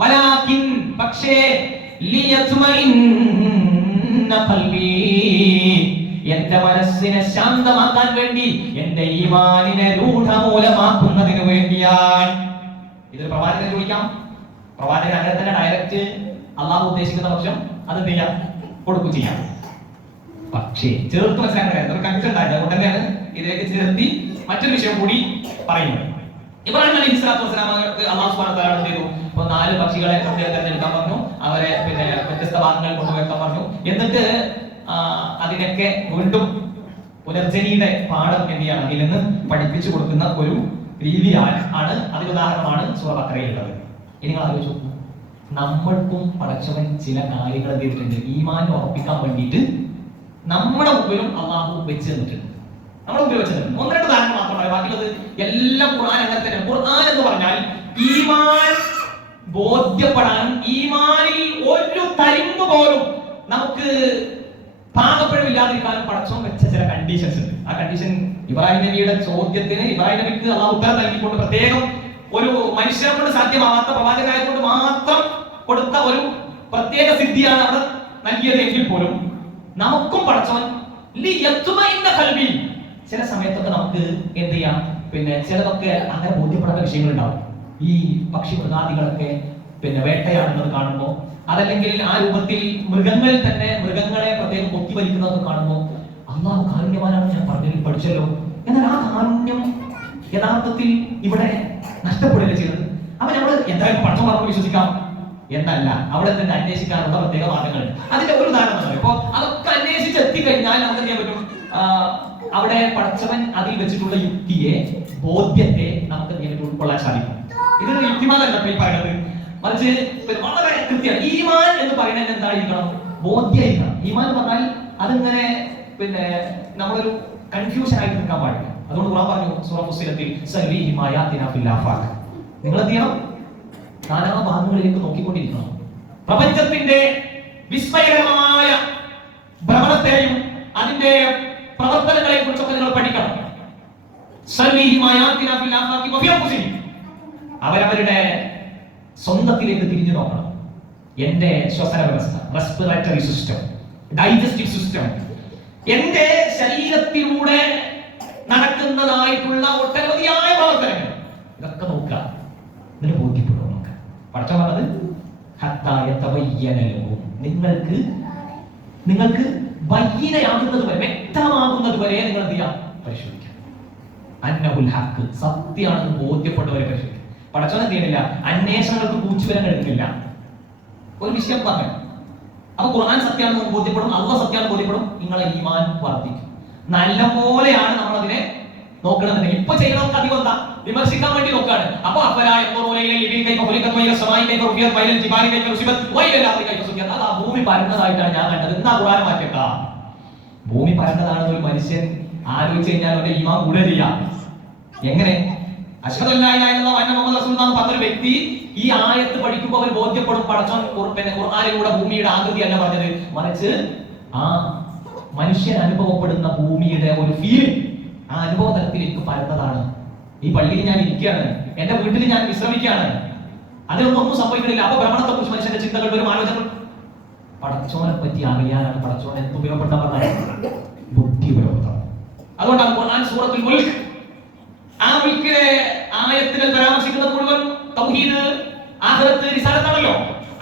വലാകിൻ, പക്ഷേ ലിയത്മഇന്ന ഖൽബി, എന്റെ മനസ്സിനെ ശാന്തമാക്കാൻ വേണ്ടി, എന്റെ ഈമാനിനെ രൂഢമൂലമാക്കുന്നതിന് വേണ്ടിയാണ്. ഇത് പ്രവാചകൻ ചോദിക്കാം. പ്രവാചകൻ അങ്ങനെ തന്നെ ഡയറക്റ്റ് അള്ളാഹു ഉദ്ദേശിക്കുന്ന പക്ഷം അത് ചെയ്യാം, കൊടുക്കും ചെയ്യാം. പക്ഷേ ചേർത്ത് മനസ്സിലാക്കാൻ ഒരു കൺഫ്യൂഷൻ ഉണ്ടായത് അതുകൊണ്ട് തന്നെയാണ് ഇതിലേക്ക് ചേർത്തി മറ്റൊരു വിഷയം കൂടി പറയുന്നത്. ഇബ്രാഹിം അലൈഹി സ്വലാത്തു വസ്സലാമക്ക് അല്ലാഹു സുബ്ഹാനഹു വ തആല എന്ത് ചെയ്തു? അപ്പോൾ 4 പക്ഷികളെ തിരഞ്ഞെടുക്കാൻ പറഞ്ഞു, അവരെ വ്യത്യസ്ത ഭാഗങ്ങളിൽ കൊണ്ടുവയ്ക്കാൻ പറഞ്ഞു. എന്നിട്ട് അതിനൊക്കെ വീണ്ടും പുനർജനിയുടെ പാഠം എന്തിയാണ് അതിൽ നിന്ന് പഠിപ്പിച്ചു കൊടുക്കുന്ന ഒരു രീതിയാണ്. അതിന് ഉദാഹരണമാണ് സൂറ ബഖറയിലുള്ളത്. ഇനി നിങ്ങൾ ആലോചിച്ചു, നമ്മൾക്കും പടച്ചവൻ ചില കാര്യങ്ങൾ എന്ത് ചെയ്തിട്ടുണ്ട്? ഈമാൻ ഉറപ്പിക്കാൻ വേണ്ടിയിട്ട് നമ്മുടെ മുമ്പിലും അള്ളാഹു വെച്ച് തന്നിട്ടുണ്ട്. നമ്മുടെ മുമ്പിൽ വെച്ച് തന്നിട്ടുണ്ട്. 1-2 ഉദാഹരണം മാത്രമല്ല, ബാക്കിയുള്ളത് എല്ലാം ഖുർആൻ അങ്ങനെ തന്നെ. ഖുർആൻ എന്ന് പറഞ്ഞാൽ ഈമാൻ ബോധ്യപ്പെടാൻ, ഈമാനിൽ ഒരു തരിമ്പ് പോലും നമുക്ക് പാകപ്പിഴവില്ലാതിരിക്കാനും പടച്ചവൻ വെച്ച ചില കണ്ടീഷൻസ് ഉണ്ട്. ആ കണ്ടീഷൻ ഇബ്രാഹിം നബിയുടെ ചോദ്യത്തിന് ഇബ്രാഹിം നബിക്ക് അള്ളാഹു ഉത്തരം നൽകിക്കൊണ്ട് പ്രത്യേകം ഒരു മനുഷ്യനെ കൊണ്ട് സാധ്യമാവാത്ത, പ്രവാചകനെ കൊണ്ട് മാത്രം കൊടുത്ത ഒരു പ്രത്യേക സിദ്ധിയാണ് അവിടെ നൽകിയത്. എങ്കിൽ പോലും നമുക്കും പടച്ചവൻ ചില സമയത്തൊക്കെ നമുക്ക് എന്ത് ചെയ്യാം, ചിലതൊക്കെ അങ്ങനെ ബോധ്യപ്പെടാത്ത വിഷയങ്ങൾ ഉണ്ടാവും. ഈ പക്ഷി മൃഗാദികളൊക്കെ വേട്ടയാടുന്നത് കാണുമ്പോൾ, അതല്ലെങ്കിൽ ആ രൂപത്തിൽ മൃഗങ്ങൾ തന്നെ മൃഗങ്ങളെ പ്രത്യേകം പൊക്കി വലിക്കുന്നതൊക്കെ കാണുമ്പോൾ അള്ളാഹു കാരുണ്യവാനാണ് ഞാൻ പഠിച്ചല്ലോ. എന്നാൽ ആ കാരുണ്യം യഥാർത്ഥത്തിൽ ഇവിടെ നഷ്ടപ്പെടുകയല്ലേ ചെയ്തത്. അപ്പൊ നമ്മൾ എന്തായാലും പടച്ചവൻ പറഞ്ഞു വിശ്വസിക്കാം എന്നല്ല, അവിടെ തന്നെ അന്വേഷിക്കാനുള്ള പ്രത്യേക മാർഗങ്ങൾ. അതിന്റെ ഒരു ഉദാഹരണം ഇപ്പൊ അതൊക്കെ അന്വേഷിച്ച് എത്തിക്കഴിഞ്ഞാൽ നമുക്ക് എന്ത് ചെയ്യാൻ പറ്റും? അവിടെ പടച്ചവൻ അതിൽ വെച്ചിട്ടുള്ള യുക്തിയെ, ബോധ്യത്തെ നമുക്ക് എന്ത് ചെയ്യാൻ പറ്റും? ഉൾക്കൊള്ളാൻ സാധിക്കും. ഇതൊരു യുക്തിമാനല്ല ഈ പറയുന്നത്, മറിച്ച് വളരെ കൃത്യമാണ്. ഈമാൻ എന്ന് പറയുന്നത് എന്തായിരിക്കണം? ബോധ്യമായിരിക്കണം. ഈമാൻ എന്ന് പറഞ്ഞാൽ അതിങ്ങനെ നമ്മളൊരു കൺഫ്യൂഷൻ ആയിട്ട് നിൽക്കാൻ പാടില്ല. അതുകൊണ്ട് ഖുർആൻ പറഞ്ഞു സൂറ ഫുസ്സിലത്തിൽ സൽവീഹിം ആയാതിനാ ഫിൽ ആഫാഖ്. നിങ്ങൾ എന്ത് ചെയ്യണം? നാനാ ഭാഗങ്ങളിലേക്ക് നോക്കിക്കൊണ്ടിരിക്കണം. പ്രപഞ്ചത്തിന്റെ വിസ്മയകരമായ ഭ്രമണത്തെയും അതിന്റെ പ്രവർത്തനങ്ങളെയും കുറിച്ചൊക്കെ നിങ്ങൾ പഠിക്കണം. സൽവീഹിം ആയാതിനാ ഫിൽ ആഫാഖ് വഫി അൻഫുസിഹിം. അവരവരുടെ സ്വന്തത്തിലേക്ക് തിരിഞ്ഞു നോക്കണം. എന്റെ ശ്വസന വ്യവസ്ഥ, റെസ്പിറേറ്ററി സിസ്റ്റം, ഡൈജസ്റ്റീവ് സിസ്റ്റം, എന്റെ ശരീരത്തിലൂടെ നടക്കുന്നതായിട്ടുള്ള ഒട്ടനവധിയായ പ്രവർത്തനങ്ങൾ, ഇതൊക്കെ നോക്കുക. ഇതിന് ബോധ്യപ്പെടും. നമുക്ക് പഠിച്ച പറഞ്ഞത് നിങ്ങൾക്ക് ബയ്യനയാകുന്നത് വരെ, വ്യക്തമാകുന്നത് വരെ നിങ്ങൾ എന്ത് ചെയ്യാം? പരിശോധിക്കാം. അന്നഹുൽ ഹഖ്, സത്യമാണെന്ന് ബോധ്യപ്പെട്ടവരെ പരിശോധിക്കാം. പടച്ചവൻ എന്ത് ചെയ്യണില്ല? അന്വേഷണങ്ങൾക്ക് കൂച്ചുവരം എടുക്കില്ല. ഒരു വിഷയം പറഞ്ഞു, അപ്പൊ ഖുർആൻ സത്യമാണെന്ന് ബോധ്യപ്പെടും, അള്ളാഹ് സത്യമാണെന്ന് ബോധ്യപ്പെടും, നിങ്ങളെ ഈമാൻ വർദ്ധിക്കും. നല്ല പോലെയാണ് നമ്മൾ അതിനെ നോക്കണമെന്ന്. ഇപ്പൊ ചെയ്യണമൊക്കെ അധികം എന്താ? വിമർശിക്കാൻ വേണ്ടി നോക്കാണ്. അപ്പൊ അത് ആ ഭൂമി പരന്നതായിട്ടാണ് ഞാൻ കണ്ടത്. എന്നാ ഖുർആൻ മാറ്റേണ്ട. ഭൂമി പരന്നതാണെന്ന് ഒരു മനുഷ്യൻ ആലോചിച്ച് കഴിഞ്ഞാൽ അവന്റെ ഈമാൻ കൂടെ ചെയ്യാം. എങ്ങനെ? അശ്ഹദു അല്ലാ ഇലാഹ ഇല്ലല്ലാഹു വ അന്ന മുഹമ്മദ് റസൂലുള്ളാഹ് പറഞ്ഞ വ്യക്തി ഈ ആയത്ത് പഠിക്കുമ്പോൾ അവൻ ബോധ്യപ്പെടും പടച്ചോൻ ഖുർആനിലൂടെ ഭൂമിയുടെ ആകൃതി അല്ല പറഞ്ഞത്, മറിച്ച് ആ മനുഷ്യൻ അനുഭവപ്പെടുന്ന ഭൂമിയുടെ ഒരു ഫീലിംഗ്, ആ അനുഭവ തലത്തിൽ എനിക്ക് പരന്നതാണ്. ഈ പള്ളിയിൽ ഞാൻ ഇരിക്കുകയാണ്, എന്റെ വീട്ടിൽ ഞാൻ വിശ്രമിക്കുകയാണ്, അതിനൊന്നും സംഭവിക്കുന്നില്ല. അപ്പൊ ഭ്രമണത്തെ കുറിച്ച് മനുഷ്യന്റെ ചിന്തകൾ വരും, ആലോചനകൾ. പടച്ചോനെ പറ്റി അറിയാനാണ് പടച്ചോനെ എന്ത് ഉപയോഗപ്പെടുത്താൻ പറഞ്ഞത്? ബുദ്ധി ഉപയോഗപ്പെടുത്തണം. അതുകൊണ്ടാണ് ഖുർആൻ സൂറത്തുൽ മുൽക്ക് ആ മുൽക്കിലെ ആയത്തുകൾ പരാമർശിക്കുന്നത് മുഴുവൻ തൗഹീദ്, ആഖിറത്ത്, റിസാലത്താണല്ലോ.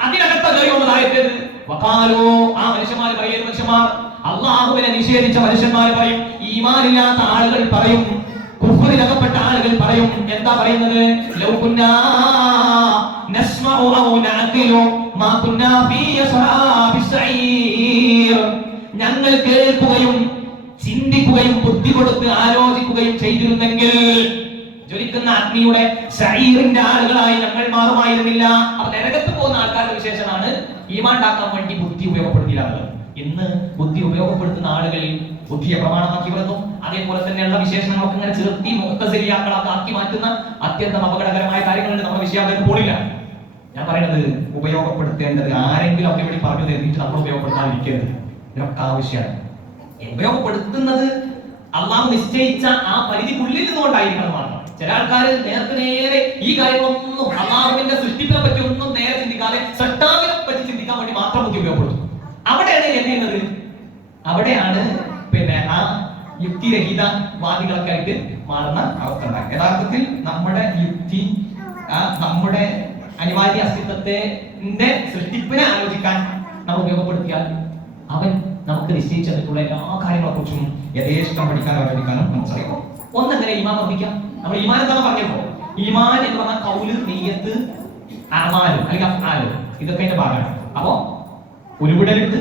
അതിനകത്ത് കയറിയുള്ള ആയത്ത് വഖാലൂ, ആ മനുഷ്യന്മാർ പറയുന്ന മനുഷ്യന്മാർ, അല്ലാഹുവിനെ നിഷേധിച്ച മനുഷ്യന്മാർ പറയും, ഈമാനില്ലാത്ത ആളുകൾ പറയും, കുഫ്റിലകപ്പെട്ട ആളുകൾ പറയും. എന്താ പറയുന്നത്? ലൗ കുന്നാ നസ്മഉ ഔ നഅഖിലു മാ കുന്നാ ഫീ അസ്ഹാബിസ് സഈർ. ഞങ്ങൾ കേൾക്കുകയും ചിന്തിക്കുകയും ബുദ്ധി കൊടുത്ത് ആലോചിക്കുകയും ചെയ്തിരുന്നെങ്കിൽ ജ്വലിക്കുന്ന അഗ്നിയുടെ സഈറിന്റെ ആളുകളായി ഞങ്ങൾ മാറുമായിരുന്നില്ല. അപ്പൊ നരകത്ത് പോകുന്ന ആൾക്കാരുടെ വിശേഷമാണ് ഈമാൻ ഉണ്ടാക്കാൻ വേണ്ടി ബുദ്ധി ഉപയോഗപ്പെടുത്തിയില്ല. ഇന്ന് ബുദ്ധി ഉപയോഗപ്പെടുത്തുന്ന ആളുകൾ ബുദ്ധിയെ പ്രമാണമാക്കി വരുന്നു. അതേപോലെ തന്നെയുള്ള വിശേഷണങ്ങളൊക്കെ ഇങ്ങനെ ചേർത്തി മുഅ്തസിലിയാക്കളൊക്കെ ആക്കി മാറ്റുന്ന അത്യന്തം അപകടകരമായ കാര്യങ്ങളുണ്ട്. നമ്മുടെ വിഷയത്തിലേക്ക് പോണില്ല. ഞാൻ പറയുന്നത് ഉപയോഗപ്പെടുത്തേണ്ടത് ആരെങ്കിലും അവിടെ വേണ്ടി പറഞ്ഞു തരുന്നിട്ട് നമ്മൾ ഉപയോഗപ്പെടുത്താതിരിക്കരുത്. ഇതിനൊക്കെ ആവശ്യമാണ്. ഉപയോഗപ്പെടുത്തുന്നത് അള്ളാഹു നിശ്ചയിച്ച ആ പരിധിക്കുള്ളിൽ നിന്നുകൊണ്ടായിരിക്കണം മാത്രം. ചില ആൾക്കാർ നേരെ ഈ കാര്യങ്ങളൊന്നും അള്ളാഹുവിന്റെ സൃഷ്ടിപ്പിനെ പറ്റി ഒന്നും നേരെ ചിന്തിക്കാതെ സട്ടാവിനെ പറ്റി ചിന്തിക്കാൻ വേണ്ടി മാത്രം ബുദ്ധി ഉപയോഗപ്പെടുത്തും. അവിടെയാണ് എന്ത് ചെയ്യുന്നത്? അവിടെയാണ് യുക്തിരഹിത വാദികളൊക്കെ ആയിട്ട് മാറുന്ന അവസ്ഥ ഉണ്ടാകും. യഥാർത്ഥത്തിൽ നമ്മുടെ യുക്തി നമ്മുടെ അനിവാര്യ അസ്തിത്വത്തിന്റെ സൃഷ്ടിപ്പിനെ ആലോചിക്കാൻ നമ്മൾ ഉപയോഗപ്പെടുത്തിയാൽ അവൻ നമുക്ക് നിശ്ചയിച്ചു തന്നിട്ടുള്ള എല്ലാ കാര്യങ്ങളെ കുറിച്ചും യഥേഷ്ടം പഠിക്കാനും ആലോചിക്കാനും നമുക്ക് സാധിക്കും. ഒന്നെങ്ങനെ ഈമാൻ വർദ്ധിക്കാം? നമ്മൾ ഈമാൻ എന്താണ് പറഞ്ഞപ്പോ, ഈമാൻ എന്ന് പറഞ്ഞാൽ കൗല്, നിയ്യത്ത്, അമാല് അല്ലെങ്കിൽ അഫ്ആല്, ഇതൊക്കെ അതിന്റെ ഭാഗമാണ്. അപ്പോ ഉരുവിടലുണ്ട്,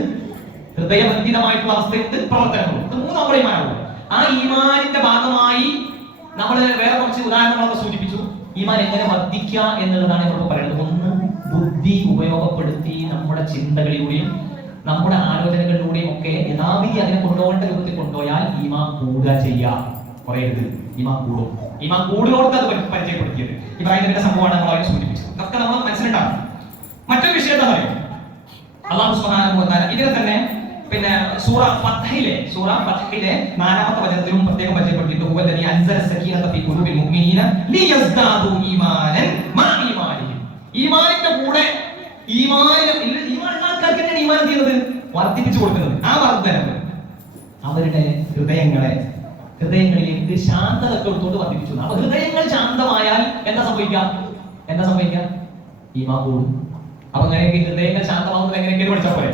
ഹൃദയബന്ധിതമായിട്ടുള്ള അവസ്ഥയുണ്ട്, പ്രവർത്തനങ്ങളുണ്ട്. ഇത് മൂന്ന് നമ്മുടെ ഈമാനുള്ളൂ. ആ ഈമാനിന്റെ ഭാഗമായി നമ്മൾ വേറെ കുറച്ച് ഉദാഹരണങ്ങളൊക്കെ സൂചിപ്പിച്ചു. ഈമാൻ എങ്ങനെ വർദ്ധിക്കുക എന്നുള്ളതാണ് ഇവിടെ പറയുന്നത്. ഒന്ന്, ബുദ്ധി ഉപയോഗപ്പെടുത്തി നമ്മുടെ ചിന്തകളിലൂടെയും നമ്മുടെ ആലോചനകളിലൂടെയും ഒക്കെ യഥാവിധി അതിനെ കൊണ്ടുപോകേണ്ട രൂപത്തിൽ കൊണ്ടുപോയാൽ ഈമാൻ കൂടുക ചെയ്യാം. പറയരുത്, ഈമാൻ കൂടും. ഈമാൻ കൂടുതലോട് അത് പരിചയപ്പെടുത്തിയത് ഈ പറയുന്നതിന്റെ സംഭവമാണ് നമ്മൾ അവരെ സൂചിപ്പിച്ചത്. അതൊക്കെ നമ്മൾ മനസ്സിലുണ്ടാകും. മറ്റൊരു വിഷയം എന്താ പറയുക, അല്ലാഹു സുബ്ഹാനഹു വ തആല ഇതിനെ തന്നെ പിന്നെ സൂറ ഫത്ഹിലെ 4-ാമത്തെ വചനത്തിലും പ്രത്യേകം പരിചയപ്പെടുത്തിയിട്ടുണ്ട്. ഹുവല്ലദീ അൻസല സകീനത ഫീ ഖുലൂബിൽ മുഅ്മിനീന ലിയസ്ദാദു ഈമാനൻ മാ ഈമാനിഹിം. ഈമാനിന്റെ കൂടെ ഈമാനിന്റെ ഈമാൻ ചെയ്യുന്നത് വർദ്ധിപ്പിച്ചു കൊടുക്കുന്നത്. ആ വർദ്ധനവ് അവരുടെ ഹൃദയങ്ങളിലേക്ക് ശാന്തത കൊടുത്തുകൊണ്ട് വർദ്ധിപ്പിച്ചു. അപ്പൊ ഹൃദയങ്ങൾ ശാന്തമായാൽ എന്താ സംഭവിക്കുക? ഈമാൻ കൂടും. അപ്പൊ അങ്ങനെയൊക്കെ ഹൃദയങ്ങൾ ശാന്തമാകുന്നത് എങ്ങനെയൊക്കെ പഠിച്ചാൽ പോലെ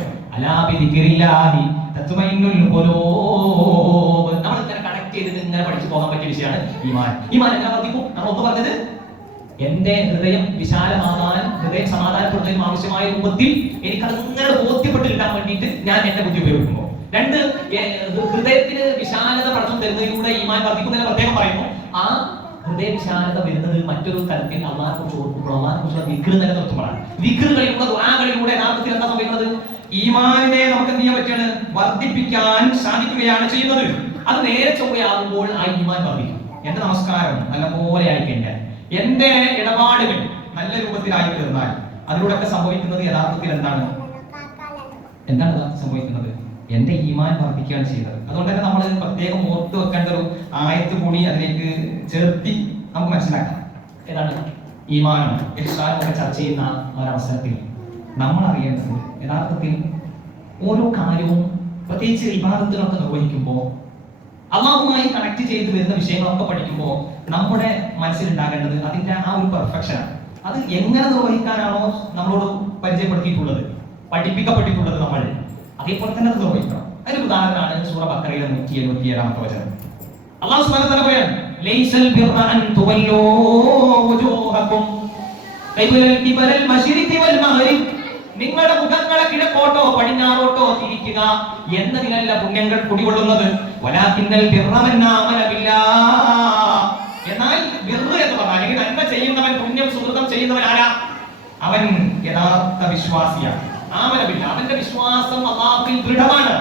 നമ്മൾ ഇങ്ങനെ കണക്ട് ചെയ്തിട്ട് ഇങ്ങനെ പഠിച്ചു പോകാൻ പറ്റിയ വിഷയമാണ് ഈമാൻ. ഈമാൻ എങ്ങനെ വർദ്ധിക്കും? നമ്മൾ ഒന്ന് പറഞ്ഞത്, എന്റെ ഹൃദയം വിശാലമാകാൻ, ഹൃദയം സമാധാനപ്പെടുന്നതിനും ആവശ്യമായ രൂപത്തിൽ എനിക്കത് ഇങ്ങനെ ബോധ്യപ്പെട്ട് കിട്ടാൻ വേണ്ടിയിട്ട് ഞാൻ എന്റെ ബുദ്ധി ഉപയോഗിക്കുമ്പോൾ. രണ്ട്, ഹൃദയത്തിന് വിശാലത പടച്ചു തരുന്നതിലൂടെ ഈമാൻ വർദ്ധിക്കുന്നതിന് പ്രത്യേകം പറയുന്നു. ആ ഹൃദയ വിശാലത വരുന്നത് മറ്റൊരു തരത്തിൽ അള്ളാഹെ കുറിച്ച് ഓർക്കുമ്പോൾ, അള്ളാഹെ കുറിച്ചുള്ള വിക്ർ നിലനിർത്തുമ്പോഴാണ്. വിക്റുകളിലൂടെ ദുആകളിലൂടെ യഥാർത്ഥത്തിൽ എന്താ സംഭവിക്കുന്നത്? ഈമാനിനെ നമുക്ക് എന്ത് ചെയ്യാൻ പറ്റുകയാണ്? വർദ്ധിപ്പിക്കാൻ സാധിക്കുകയാണ് ചെയ്യുന്നത്. അത് നേരെ ചൊവ്വയാകുമ്പോൾ ആ ഈമാൻ വർദ്ധിക്കും. എന്റെ നമസ്കാരം നല്ലപോലെ ആയിക്കഴിഞ്ഞാൽ, എന്റെ ഇടപാടുകൾ നല്ല രൂപത്തിലായി തീർന്നാൽ അതിലൂടെ സംഭവിക്കുന്നത് യഥാർത്ഥത്തിൽ എന്താണ് സംഭവിക്കുന്നത്? എന്റെ ഈമാൻ വർദ്ധിക്കുകയാണ് ചെയ്യുന്നത്. അതുകൊണ്ട് തന്നെ നമ്മൾ പ്രത്യേകം ഓർത്ത് വെക്കേണ്ട ഒരു ആയത്ത് കൂടി അതിലേക്ക് ചേർത്തി നമുക്ക് മനസ്സിലാക്കാം. ഏതാണ്? ഈമാനും ഇഹ്സാനും ഒക്കെ ചർച്ച ചെയ്യുന്ന ഒരവസരത്തിൽ നമ്മൾ അറിയേണ്ടത് യഥാർത്ഥത്തിൽ ഓരോ കാര്യവും, പ്രത്യേകിച്ച് ഇബാദത്തുകളൊക്കെ നിർവഹിക്കുമ്പോൾ, അള്ളാഹുമായി കണക്ട് ചെയ്ത് വരുന്ന വിഷയങ്ങളൊക്കെ പഠിക്കുമ്പോൾ നമ്മുടെ മനസ്സിലുണ്ടാകേണ്ടത് അതിന്റെ ആ ഒരു പെർഫെക്ഷനാണ്. അത് എങ്ങനെ നിർവഹിക്കാനാണോ നമ്മളോട് പരിചയപ്പെടുത്തിയിട്ടുള്ളത്, പഠിപ്പിക്കപ്പെട്ടിട്ടുള്ളത്, നമ്മൾ അതേപോലെ തന്നെ അത് നിർവഹിക്കണം. അതിന് ഉദാഹരണമാണ് സൂറ ബഖറയിലെ 177-ാമത്തെ വചനം. അല്ലാഹു സുബ്ഹാനഹു വ തആല പറയാണ്, ലൈസൽ ബിർറ അൻ തുവല്ലൂ വുജൂഹകും ഖിബലൽ ഖിബലൽ മശ്രിഖി വൽ മഗ്രിബ്. നിങ്ങളുടെ മുഖങ്ങളെ കിഴക്കോട്ടോ പടിഞ്ഞാറോട്ടോ തിരിക്കുക എന്നതിനല്ല പുണ്യങ്ങൾ കുടികൊള്ളുന്നത്. വലാകിന്നൽ ബിർറ മൻ ആമന ബില്ലാഹ്. എന്നാൽ ബിർറ് എന്ന് പറഞ്ഞാൽ, അല്ലെങ്കിൽ നന്മ ചെയ്യുന്നവൻ, പുണ്യം സുഹൃതം ചെയ്യുന്നവൻ ആരാ? അവൻ യഥാർത്ഥ വിശ്വാസിയാണ്. ആമനബില്ല, അവന്റെ വിശ്വാസം അല്ലാഹുവിൽ ദൃഢമാണ്.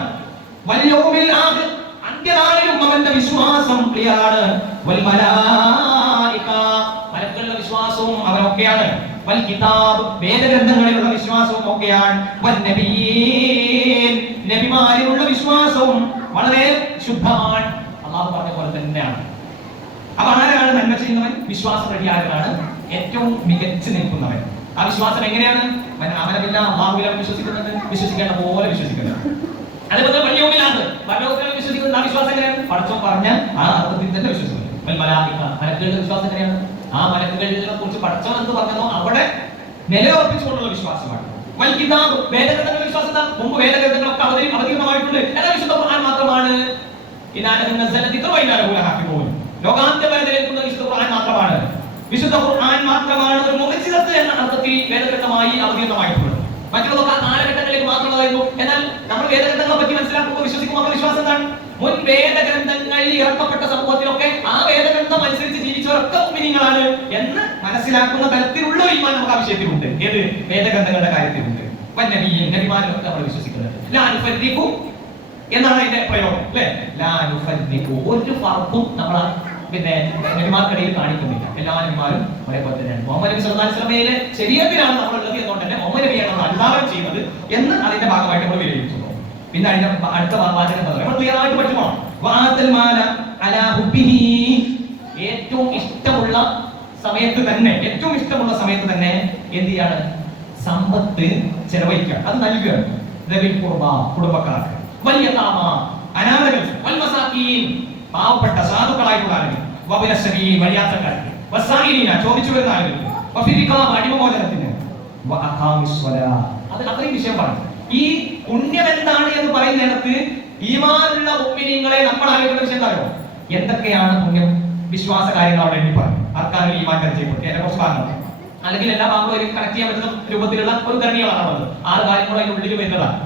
വൽയൗമിൽ ആഖിർ, അന്ത്യനാളിലും അവന്റെ വിശ്വാസം ക്ലിയറാണ്. വൽ മലായിക, മലക്കുകളുടെ വിശ്വാസവും അവരൊക്കെയാണ്. വൽ കിതാബ്, വേദഗ്രന്ഥങ്ങളിലുള്ള വിശ്വാസവും ഒക്കെയാണ്. വൻ നബിയീൻ, നബിമാരിലുള്ള വിശ്വാസവും വളരെ ശുദ്ധമാണ്. അല്ലാഹു പറഞ്ഞ പോലെ തന്നെയാണ്. അപ്പൊ ആരാണ് നന്മ ചെയ്യുന്നവൻ? വിശ്വാസം റെഡിയായവനാണ് ഏറ്റവും മികച്ചു നിൽക്കുന്നവൻ. ആ വിശ്വാസം എങ്ങനെയാണ്? അവനമില്ല, അള്ളാഹുവിലാണ് വിശ്വസിക്കേണ്ട പോലെ വിശ്വസിക്കുന്നത്. അതേപോലെ വലിയവുമില്ലാതെ വിശ്വസിക്കുന്നത്. ആ വിശ്വാസം എങ്ങനെയാണ്? പടച്ചോൻ പറഞ്ഞ ആ അർത്ഥത്തിൽ തന്നെ വിശ്വസിക്കുന്നത്. മലക്കുകളുടെ വിശ്വാസം എങ്ങനെയാണ്? ആ മലക്കുകളിനെ കുറിച്ച് പടച്ചോൻ എന്ന് പറഞ്ഞതോ അവിടെ നിലയുറപ്പിച്ചുകൊണ്ടുള്ള വിശ്വാസമാണ്. കിതാബ്, വേദഗ്രന്ഥങ്ങളുടെ വിശ്വാസം എന്താ? മുമ്പ് വേദഗ്രന്ഥങ്ങളൊക്കെ അവതീർണമായിട്ടുണ്ട്. എന്നാൽ വിശുദ്ധ ഖുർആൻ മാത്രമാണ്. ലോകാന്ത്യം വരെ നിലനിൽക്കുന്ന വിശുദ്ധ ഖുർആൻ മാത്രമാണ്. വിശുദ്ധ ഖുർആൻ മാത്രമാണ് ഒരു മുഅ്ജിസത്ത് എന്ന അർത്ഥത്തിൽ വേദഗ്രന്ഥമായി അവതീർണമായിട്ടുള്ളത്. മറ്റുള്ളതൊക്കെ ആ കാലഘട്ടങ്ങളിലേക്ക് മാത്രമുള്ളതായിരുന്നു. എന്നാൽ നമ്മൾ വേദഗ്രന്ഥങ്ങളെ പറ്റി മനസ്സിലാക്കുമ്പോൾ വിശ്വസിക്കുമ്പോൾ നമ്മുടെ വിശ്വാസം എന്താണ്? മുൻ വേദഗ്രന്ഥങ്ങൾ ഇറക്കപ്പെട്ട സമൂഹത്തിലൊക്കെ ആ വേദഗ്രന്ഥം അനുസരിച്ച് ജീവിച്ചവരൊക്കെ മുഅ്മിനീങ്ങളാണ് എന്ന് മനസ്സിലാക്കുന്ന തരത്തിലുള്ള ഈമാൻ നമുക്ക് ആ വിഷയത്തിലുണ്ട്. ഏത്? വേദഗ്രന്ഥങ്ങളുടെ കാര്യത്തിലുണ്ട്. നബിമാരിലൊക്കെ നമ്മൾ വിശ്വസിക്കുന്നത്. ലാ നുഫർരിഖു എന്നാണ് അതിന്റെ പ്രയോഗം, അല്ലേ? ലാ നുഫർരിഖു, ഒരു ഫർഖും നമ്മൾ പിന്നെ നബിമാർക്കിടയിൽ കാണിക്കുന്നില്ല. എല്ലാ നബിമാരും ഒരേപോലെ തന്നെയാണ്. മുഹമ്മദ് നബി സല്ലല്ലാഹു അലൈഹി വസല്ലമയുടെ ശരീഅത്തിലാണ് നമ്മളുള്ളത് എന്നുകൊണ്ട് തന്നെ മുഹമ്മദ് നബിയാണ് നമ്മൾ അനുധാവനം ചെയ്യുന്നത് എന്ന് അതിന്റെ ഭാഗമായിട്ട് നമ്മൾ വിലയിരുത്തുന്നു. പിന്നെ അതിന്റെ അടുത്ത വാചകം നമ്മൾ ക്ലിയർ ആയിട്ട് പഠിക്കുമോ? വആതൽ മാല അലാ ഹുബ്ബിഹി, ഏറ്റവും ഇഷ്ടമുള്ള സമയത്ത് തന്നെ എന്ത് ചെയ്യാണ്? സമ്പത്ത് ചെലവഴിക്കുക, അത് നൽകുക. കുടുംബക്കാർക്ക്, വൽ യതാമ, അനാഥകൾ, വൽ മസാകീൻ, പാവപ്പെട്ട സാധുക്കളായിട്ടുള്ള ആളുകൾ, വബിനസ്സബീൽ വഴിയാത്രക്കാർക്ക്, വസ്സായിലീന ചോദിച്ചു വരുന്ന ആളുകൾ, വഫിരിഖാബ് അടിമമോചനത്തിന്, വഅഖാമിസ്സലാ അത് അത്രയും വിഷയം പറഞ്ഞു. ഈ പുണ്യം എന്താണ് എന്ന് പറയുന്നിടത്ത് ഈമാനുള്ള മുഅ്മിനീങ്ങളെ നമ്മൾ ആലോചിക്കേണ്ട വിഷയം എന്താണോ? എന്തൊക്കെയാണ് പുണ്യം? വിശ്വാസ കാര്യങ്ങൾ അവിടെ എണ്ണി പറഞ്ഞു. ആർക്കാരും ഈമാൻ പരിചയപ്പെടുത്തി അതിനെ കുറച്ച് ഭാഗങ്ങൾ, അല്ലെങ്കിൽ എല്ലാ ഭാഗങ്ങളും കണക്ട് ചെയ്യാൻ പറ്റുന്ന രൂപത്തിലുള്ള ഒരു ഘടനകളാണുള്ളത്. 6 കാര്യങ്ങളും അതിന്റെ ഉള്ളിൽ വരുന്നതാണ്.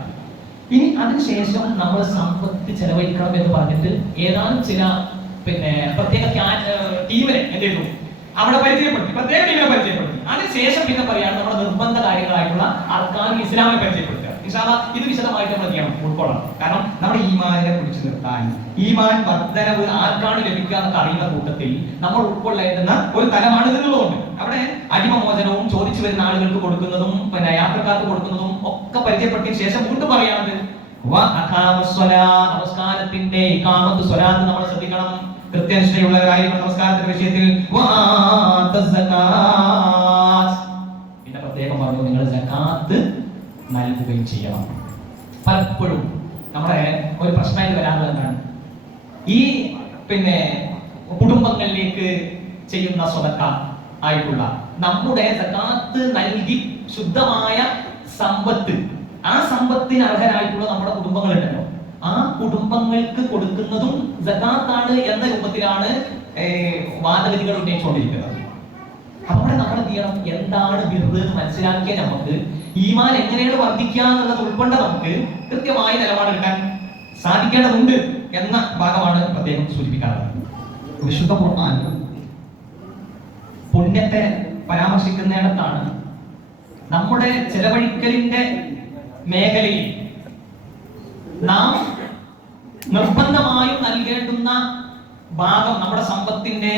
ഇനി അതിനുശേഷം നമ്മൾ സമ്പത്ത് ചെലവഴിക്കണം എന്ന് പറഞ്ഞിട്ട് ഏതാനും ചില പ്രത്യേക ടീമിനെ എന്ത് ചെയ്തു? അവിടെ പരിചയപ്പെടുത്തി, പ്രത്യേക ടീമിനെ പരിചയപ്പെടുത്തി. അതിനുശേഷം പിന്നെ പറയാണ് നമ്മുടെ നിർബന്ധ കാര്യങ്ങളായിട്ടുള്ള അർക്കാനുൽ ഇസ്ലാമിനെ പരിചയപ്പെടുത്തുക. ഇത് വിശദമായിട്ട് നമ്മൾ ചെയ്യണം, ഉൾക്കൊള്ളണം. കാരണം നമ്മുടെ ഈമാനിനെ പിടിച്ചു നിർത്താൻ, ഈമാൻ വർദ്ധനവ് ആർക്കാണ് ലഭിക്കുക എന്നൊക്കെ അറിയുന്ന കൂട്ടത്തിൽ നമ്മൾ ഉൾക്കൊള്ളേണ്ടുന്ന ഒരു തലമാണ് ഇതിനുള്ളതുകൊണ്ട് അവിടെ അടിമമോചനവും ചോദിച്ചു വരുന്ന ആളുകൾക്ക് കൊടുക്കുന്നതും യാത്രക്കാർക്ക് കൊടുക്കുന്നതും ഒക്കെ പരിചയപ്പെടുത്തിയ ശേഷം വീണ്ടും പറയാറുണ്ട് നമസ്കാരത്തിന്റെ ഇഖാമത്ത് സ്വലാത്ത് നമ്മൾ ശ്രദ്ധിക്കണം. കൃത്യനിഷ്ഠയുള്ളവരായിരിക്കണം നമസ്കാരത്തിന്റെ വിഷയത്തിൽ. പിന്നെ പ്രത്യേകം പറഞ്ഞു, നിങ്ങൾ സകാത്ത് നൽകുകയും ചെയ്യണം. പലപ്പോഴും നമ്മുടെ ഒരു പ്രശ്നമായിട്ട് വരാറുള്ളത് എന്താണ്? ഈ കുടുംബങ്ങളിലേക്ക് ചെയ്യുന്ന സ്വതക്ക ആയിട്ടുള്ള നമ്മുടെ സകാത്ത് നൽകി ശുദ്ധമായ സമ്പത്ത്, ആ സമ്പത്തിന് അർഹരായിട്ടുള്ള നമ്മുടെ കുടുംബങ്ങളുണ്ടല്ലോ, ആ കുടുംബങ്ങൾക്ക് കൊടുക്കുന്നതും സകാത്താണ് എന്ന രൂപത്തിലാണ് വാദഗതികൾ ഉന്നയിച്ചുകൊണ്ടിരിക്കുന്നത്. അവിടെ നമ്മൾ എന്ത് ചെയ്യണം? എന്താണ് ബിർറ് മനസ്സിലാക്കിയ നമുക്ക് ഈമാൻ എങ്ങനെയാണ് വർദ്ധിക്കുക എന്നുള്ളത് ഉൾക്കൊണ്ട നമുക്ക് കൃത്യമായ നിലപാടെടുക്കാൻ സാധിക്കേണ്ടതുണ്ട് എന്ന ഭാഗമാണ് പ്രത്യേകം സൂചിപ്പിക്കാറുള്ളത്. വിശുദ്ധ ഖുർആൻ പുണ്യത്തെ പരാമർശിക്കുന്നിടത്താണ് നമ്മുടെ ചെലവഴിക്കലിന്റെ മേഖലയിൽ നാം നിർബന്ധമായും നൽകേണ്ടുന്ന ഭാഗം, നമ്മുടെ സമ്പത്തിന്റെ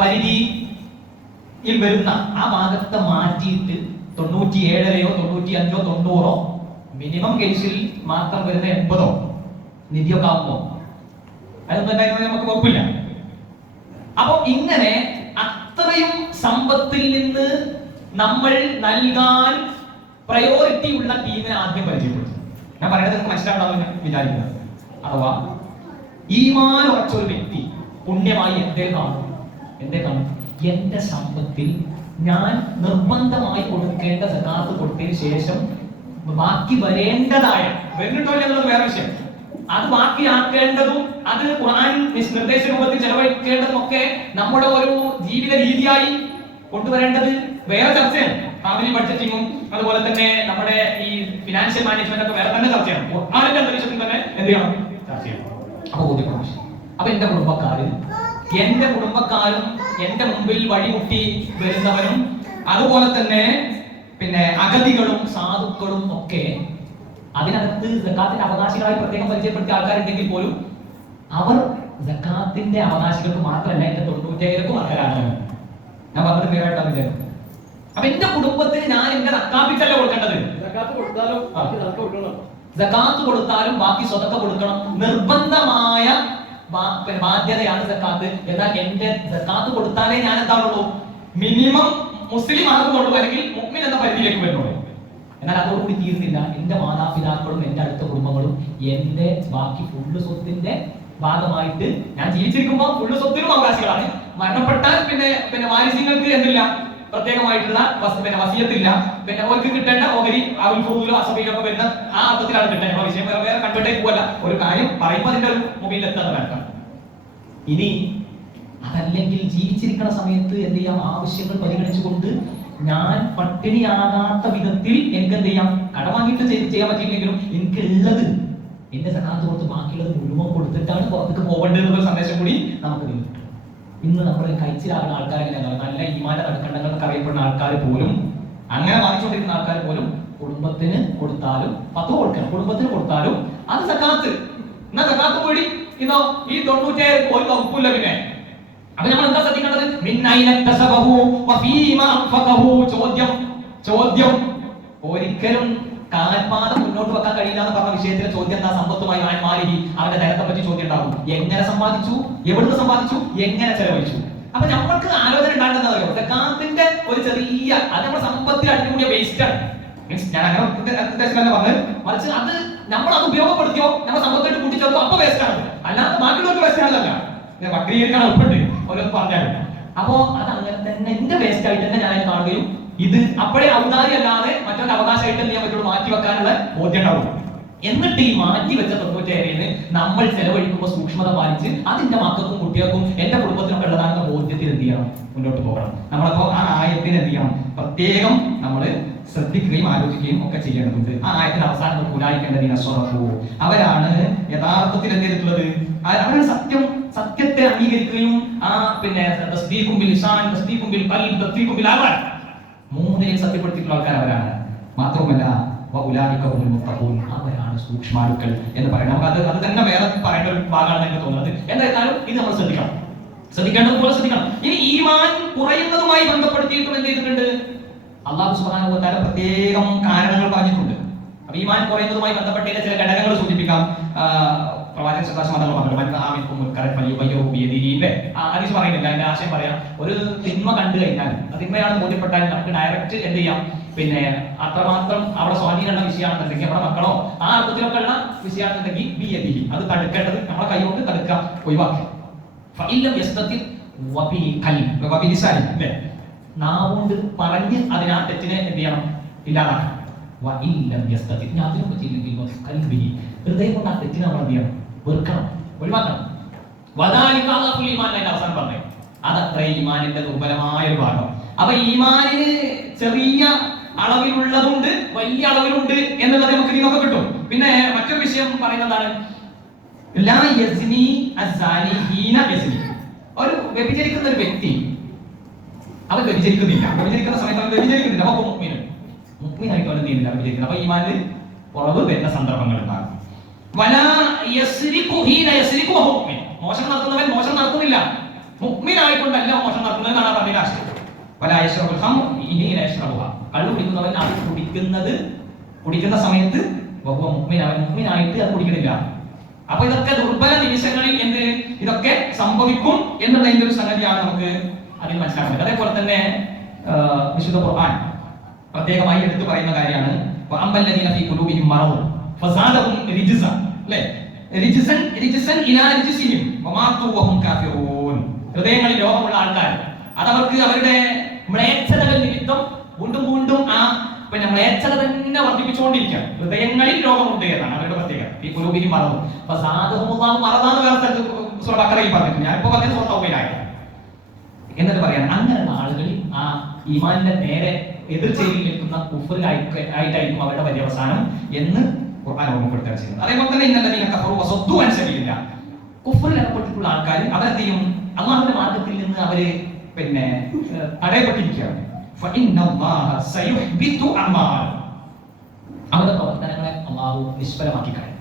പരിധിയിൽ വരുന്ന ആ ഭാഗത്തെ മാറ്റിയിട്ട് 97-ഓ 95-ഓ 90-ഓ മിനിമം കേസിൽ മാത്രം വരുന്ന 80-ഓ നിധിയൊക്കെ ആകുമ്പോ അതൊന്നും ഉണ്ടായിരുന്നത് നമുക്ക് കുഴപ്പമില്ല. അപ്പൊ ഇങ്ങനെ അത്രയും സമ്പത്തിൽ നിന്ന് നമ്മൾ നൽകാൻ പ്രയോറിറ്റി ഉള്ള ടീമിനെ ആദ്യം പരിചയപ്പെടുത്തും. ഞാൻ പറയുന്നത് നിങ്ങൾക്ക് മനസ്സിലാവണമെന്ന് വിചാരിക്കുന്നത്. അഥവാ ഈമാൻ ഉറച്ച ഒരു വ്യക്തി പുണ്യമായി എന്തേ കാണും? എന്റെ സമ്പത്തിൽ ഞാൻ നിർബന്ധമായി കൊടുക്കേണ്ട സകാത്ത് കൊടുത്തതിന് ശേഷം ബാക്കി വരേണ്ടതായ വരുന്നുണ്ടോ എന്നുള്ളത് വേറെ വിഷയം. അത് ബാക്കിയാക്കേണ്ടതും അത് ഖുർആൻ നിർദ്ദേശ രൂപത്തിൽ ചെലവഴിക്കേണ്ടതും ഒക്കെ നമ്മുടെ ഒരു ജീവിത രീതിയായി കൊണ്ടുവരേണ്ടത് വേറെ ചർച്ചയാണ്. ഫാമിലി ബഡ്ജറ്റിങ്ങും അതുപോലെ തന്നെ നമ്മുടെ ഈ ഫിനാൻഷ്യൽ മാനേജ്മെന്റ് ഒക്കെ വേറെ തന്നെ ചർച്ചയാണ്. ഖുർആനിന്റെ അന്തരീക്ഷത്തിൽ തന്നെ എന്ത് ചെയ്യണം? ചർച്ച ചെയ്യണം. അപ്പൊ എന്റെ കുടുംബക്കാരും എന്റെ മുമ്പിൽ വഴിമുട്ടി വരുന്നവരും അതുപോലെ തന്നെ അഗതികളും സാധുക്കളും ഒക്കെ അതിനകത്ത് സക്കാത്തിന്റെ അവകാശികളായി പ്രത്യേകം പരിചയപ്പെടുത്തിയ ആൾക്കാരുണ്ടെങ്കിൽ പോലും അവർ സക്കാത്തിന്റെ അവകാശികൾക്ക് മാത്രമല്ല, എന്റെ 97-ക്കും അർഹരാണ്. ഞാൻ പറഞ്ഞത് ക്ലിയർ ആയിട്ടാണ് വിചാരിക്കുന്നത്. അപ്പൊ എന്റെ കുടുംബത്തിന് ഞാൻ എന്റെ സക്കാത്തിട്ടല്ല കൊടുക്കേണ്ടത്. സക്കാത്ത് കൊടുത്താലും ബാക്കി സ്വതക്ക കൊടുക്കണം, നിർബന്ധമായ ബാധ്യതയാണ് സക്കാത്ത്. എന്നാൽ എന്റെ സക്കാത്ത് കൊടുത്താലേ ഞാൻ എന്താണുള്ളൂ? മിനിമം മുസ്ലിം ആകുന്നുള്ളൂ, അല്ലെങ്കിൽ മുഅ്മിൻ എന്ന പരിധിയിലേക്ക് വരുന്നുള്ളൂ. എന്നാൽ അതോടുകൂടി തീർന്നില്ല. എന്റെ മാതാപിതാക്കളും എന്റെ അടുത്ത കുടുംബങ്ങളും എന്റെ ബാക്കി ഫുള്ള് സ്വത്തിന്റെ ഭാഗമായിട്ട് ഞാൻ ജീവിച്ചിരിക്കുമ്പോൾ ഫുള്ള് സ്വത്തിനും അവകാശികളാണ്. മരണപ്പെട്ടാൽ പിന്നെ വാരിസ്യങ്ങൾക്ക് എന്തില്ല? പ്രത്യേകമായിട്ടുള്ള വസിയത്തില്ല. അവർക്ക് കിട്ടേണ്ട ഓഹരി അവിൽഫൂലോ അസബിയിലൊക്കെ വരുന്ന ആ അർത്ഥത്തിലാണ് കിട്ടേണ്ടത്. വിഷയം വേറെ കണ്ടിട്ടേ പോവല്ല. ഒരു കാര്യം പറയുമ്പോൾ അതിന്റെ ഒരു മുമ്പിൽ എത്താൻ വേണം. ഇനി അതല്ലെങ്കിൽ ജീവിച്ചിരിക്കുന്ന സമയത്ത് എന്ത് ചെയ്യാം? ആവശ്യങ്ങൾ പരിഗണിച്ചുകൊണ്ട് ഞാൻ പട്ടിണിയാകാത്ത വിധത്തിൽ എനിക്ക് എന്ത് ചെയ്യാം? കട വാങ്ങിയിട്ട് ചെയ്യാൻ പറ്റിയില്ലെങ്കിലും എനിക്ക് ഉള്ളത് എന്റെ സകാത്ത് കൊടുത്ത് ബാക്കിയുള്ളത് മുഴുവൻ കൊടുത്തിട്ടാണ് പുറത്തേക്ക് പോകേണ്ടത് എന്നുള്ള സന്ദേശം കൂടി നമുക്ക് കിട്ടും. ഇന്ന് നമ്മൾ കഴിച്ചിലാകുന്ന ആൾക്കാർ എങ്ങനെയാണ്? നല്ല ഈമാന്റെ നടുക്കണ്ടങ്ങൾക്ക് അറിയപ്പെടുന്ന ആൾക്കാർ പോലും, അങ്ങനെ വാങ്ങിച്ചുകൊണ്ടിരിക്കുന്ന ആൾക്കാർ പോലും കുടുംബത്തിന് കൊടുത്താലും 10 കൊടുക്കണം, കുടുംബത്തിന് കൊടുത്താലും അത് സക്കാത്ത്. എന്നാ സക്കാത്ത് കൂടി ഇന്നോ ഈ 97 ഒരു വകുപ്പില്ല. പിന്നെ അപ്പൊ നമ്മൾ എന്താ ശ്രദ്ധിക്കേണ്ടത്? ചോദ്യം ഒരിക്കലും കാൽപാദം മുന്നോട്ട് വെക്കാൻ കഴിയില്ല എന്ന് പറഞ്ഞ വിഷയത്തിലെ ചോദ്യം എന്താ? സമ്പത്തുമായി മാറി അവന്റെ ധനത്തെ പറ്റി ചോദ്യം ഉണ്ടാവും. എങ്ങനെ സമ്പാദിച്ചു, എവിടുന്ന് സമ്പാദിച്ചു, എങ്ങനെ ചെലവഴിച്ചു. അപ്പൊ നമ്മൾക്ക് ആലോചന ഉണ്ടാകുന്നതല്ലോ സക്കാത്തിന്റെ ഒരു ചെറിയ അത് നമ്മുടെ സമ്പത്തിൽ അടിഞ്ഞുകൂടിയ വേസ്റ്റ് ആണ്. മീൻസ് ഞാൻ അങ്ങനെ പറഞ്ഞത്, മറിച്ച് അത് നമ്മൾ അത് ഉപയോഗപ്പെടുത്തിയോ നമ്മൾ സമ്പത്തായിട്ട് കൂട്ടിച്ചേർത്തോ അപ്പൊ വേസ്റ്റ് ആണ്. അല്ലാതെ ബാക്കിയുള്ളവർക്ക് വേസ്റ്റ് ആണല്ല. വക്രീകരിക്കാൻ ഉൾപ്പെട്ട് ഓരോ പറഞ്ഞാൽ അപ്പോ അത് അങ്ങനെ തന്നെ എന്റെ വേസ്റ്റ് ആയിട്ട് തന്നെ ഞാൻ കാണുകയും ഇത് അപ്പോഴേ ഔദാര്യം അല്ലാതെ മറ്റൊരു അവകാശമായിട്ട് എന്ത് ചെയ്യാൻ പറ്റുള്ളൂ, മാറ്റി വെക്കാനുള്ള ബോധ്യം ഉണ്ടാവും. എന്നിട്ട് ഈ മാറ്റി വെച്ച 97 നമ്മൾ ചെലവഴിക്കുമ്പോൾ സൂക്ഷ്മത പാലിച്ച് അതിന്റെ മക്കൾക്കും കുട്ടികൾക്കും എന്റെ കുടുംബത്തിനൊക്കെ ഉള്ളതാണെന്ന ബോധ്യത്തിൽ എന്ത് ചെയ്യണം, മുന്നോട്ട് പോകണം. നമ്മളപ്പോ ആ ആയത്തിന് എന്ത് ചെയ്യണം, പ്രത്യേകം നമ്മൾ ശ്രദ്ധിക്കുകയും ആലോചിക്കുകയും ഒക്കെ ചെയ്യേണ്ടതുണ്ട്. ആ ആയത്തിന് അവസാനം പുരായിക്കേണ്ടതിന് അവരാണ് യഥാർത്ഥത്തിൽ എന്ത് ചെയ്തിട്ടുള്ളത്, അവരാണ് സത്യത്തെ അംഗീകരിക്കുകയും മൂന്നിനെയും സത്യപ്പെടുത്തിയിട്ടുള്ള ആൾക്കാർ അവരാണ്. മാത്രമല്ല അവരാണ് സൂക്ഷ്മാലുക്കൾ എന്ന് പറയുന്നത്. നമുക്ക് അത് തന്നെ വേറെ പറയേണ്ട ഒരു ഭാഗമാണ് എനിക്ക് തോന്നുന്നത്. എന്തായാലും ഇത് നമ്മൾ ശ്രദ്ധിക്കേണ്ടതുപോലെ ശ്രദ്ധിക്കണം. ഇനി ഈമാൻ കുറയുന്നതുമായി ബന്ധപ്പെടുത്തിയിട്ടും എന്ത് ചെയ്തിട്ടുണ്ട്, അല്ലാഹു സുബ്ഹാനഹു വ തആല പ്രത്യേകം കാരണങ്ങൾ പറഞ്ഞിട്ടുണ്ട്. അപ്പൊ ഈമാൻ കുറയുന്നതുമായി ബന്ധപ്പെട്ട ചില ഘടകങ്ങൾ സൂചിപ്പിക്കാം. പ്രവാചകൻ ഹദീസ് പറയുന്നില്ല, അതിന്റെ ആശയം പറയാം. ഒരു തിന്മ കണ്ടു കഴിഞ്ഞാൽ തിന്മയാണ് ബോധ്യപ്പെട്ടാൽ നമുക്ക് ഡയറക്റ്റ് എന്ത് ചെയ്യാം, അത്രമാത്രം അവിടെ സ്വാധീനമുള്ള വിഷയമാണെന്നുണ്ടെങ്കിൽ നമ്മുടെ മക്കളോ ആ അർത്ഥത്തിലൊക്കെ ഉള്ള വിഷയമാണെന്നുണ്ടെങ്കിൽ അത് തടുക്കേണ്ടത് നമ്മളെ കൈ കൊണ്ട് തടുക്കുക, ഒഴിവാക്കുക. നാവുകൊണ്ട് പറഞ്ഞ് അതിനാ തെറ്റിനെ എന്ത് ചെയ്യണം, ഇല്ലാതാക്കണം. ഹൃദയം കൊണ്ട് ആ തെറ്റിനെ നമ്മൾ എന്ത് ചെയ്യണം, വെറുക്കണം, ഒഴിവാക്കണം. അവസാനം പറഞ്ഞു അതത്ര ഈമാനിന്റെ ദുർബലമായ ഒരു ഭാഗം. അപ്പൊ ഈമാനിന് ചെറിയ അളവിലുള്ളതുണ്ട്, വലിയ അളവിലുണ്ട് എന്നുള്ളത് നമുക്ക് ഇതിനൊക്കെ കിട്ടും. പിന്നെ മറ്റൊരു വിഷയം പറയുന്നതാണ്, ഒരു വ്യഭിചരിക്കുന്ന ഒരു വ്യക്തി അവൻ വ്യഭിചരിക്കുന്നില്ല, വ്യഭിചരിക്കുന്ന സമയത്ത് അവൻ വ്യഭിചരിക്കുന്നില്ല, അപ്പൊ മുഅ്മിനായിട്ട് അവൻ ചെയ്യുന്നില്ല, വ്യഭിചരിക്കുന്നത്. അപ്പൊ ഈമാനിൽ കുറവ് വരുന്ന സന്ദർഭങ്ങൾ ഉണ്ടാകും. മോശം നടത്തുന്നവൻ മോശം നടത്തുന്നില്ല, മുഅ്മിനായിക്കൊണ്ടല്ല മോശം നടത്തുന്നത് എന്നാണ് പറഞ്ഞ ആശയം. കള്ളു കുടിക്കുന്നവൻ അത് കുടിക്കുന്ന സമയത്ത് അവൻ മുഅ്മിനായിട്ട് അത് കുടിക്കുന്നില്ല. അപ്പൊ ഇതൊക്കെ ദുർബല നിമിഷങ്ങളിൽ ഇതൊക്കെ സംഭവിക്കും എന്നുള്ളതിന്റെ ഒരു സംഗതിയാണ് നമുക്ക് അതിൽ മനസ്സിലാക്കുന്നത്. അതേപോലെ തന്നെ വിശുദ്ധ ഖുർആൻ പ്രത്യേകമായി എടുത്തു പറയുന്ന കാര്യമാണ് ഹൃദയങ്ങളിൽ രോഗമുള്ള ആൾക്കാർ അതവർക്ക് അവരുടെ മ്ലേച്ഛതകൾ നിമിത്തം വീണ്ടും ആ മ്ലേച്ഛത തന്നെ വർദ്ധിപ്പിച്ചുകൊണ്ടിരിക്കുക. ഹൃദയങ്ങളിൽ രോഗമുണ്ട് എന്നാണ് അവരുടെ പ്രത്യേകത. ഈ കുലൂബിനി മറന്നു മറന്നാന്ന് വേറെ സ്ഥലത്ത് സൂറ ബഖറയിൽ പറഞ്ഞിട്ടുണ്ട്. ഞാനിപ്പോ പറഞ്ഞ സൂറ തൗബയിലായി എന്നിട്ട് പറയാൻ അങ്ങനെയുള്ള ആളുകളിൽ ആ ഈമാനിന്റെ നേരെ എതിർച്ചയിൽ നിൽക്കുന്ന കുഫ്റിലായിട്ടായിരിക്കും അവരുടെ പര്യവസാനം എന്ന് ഖുർആൻ ഓർമ്മപ്പെടുത്തുകയാണ് ചെയ്യുന്നത്. അതേപോലെ തന്നെ ഇന്നല്ലദീന കഫറു വസദ്ദു അൻ സബീലില്ല, കുഫ്റിൽ അകപ്പെട്ടിട്ടുള്ള ആൾക്കാർ അവരെന്ത് ചെയ്യും, അല്ലാഹുവിന്റെ മാർഗ്ഗത്തിൽ നിന്ന് അവര് തടയപ്പെട്ടിരിക്കുകയാണ്. അവരുടെ പ്രവർത്തനങ്ങളെ അല്ലാഹു നിഷ്ഫലമാക്കി കളയും.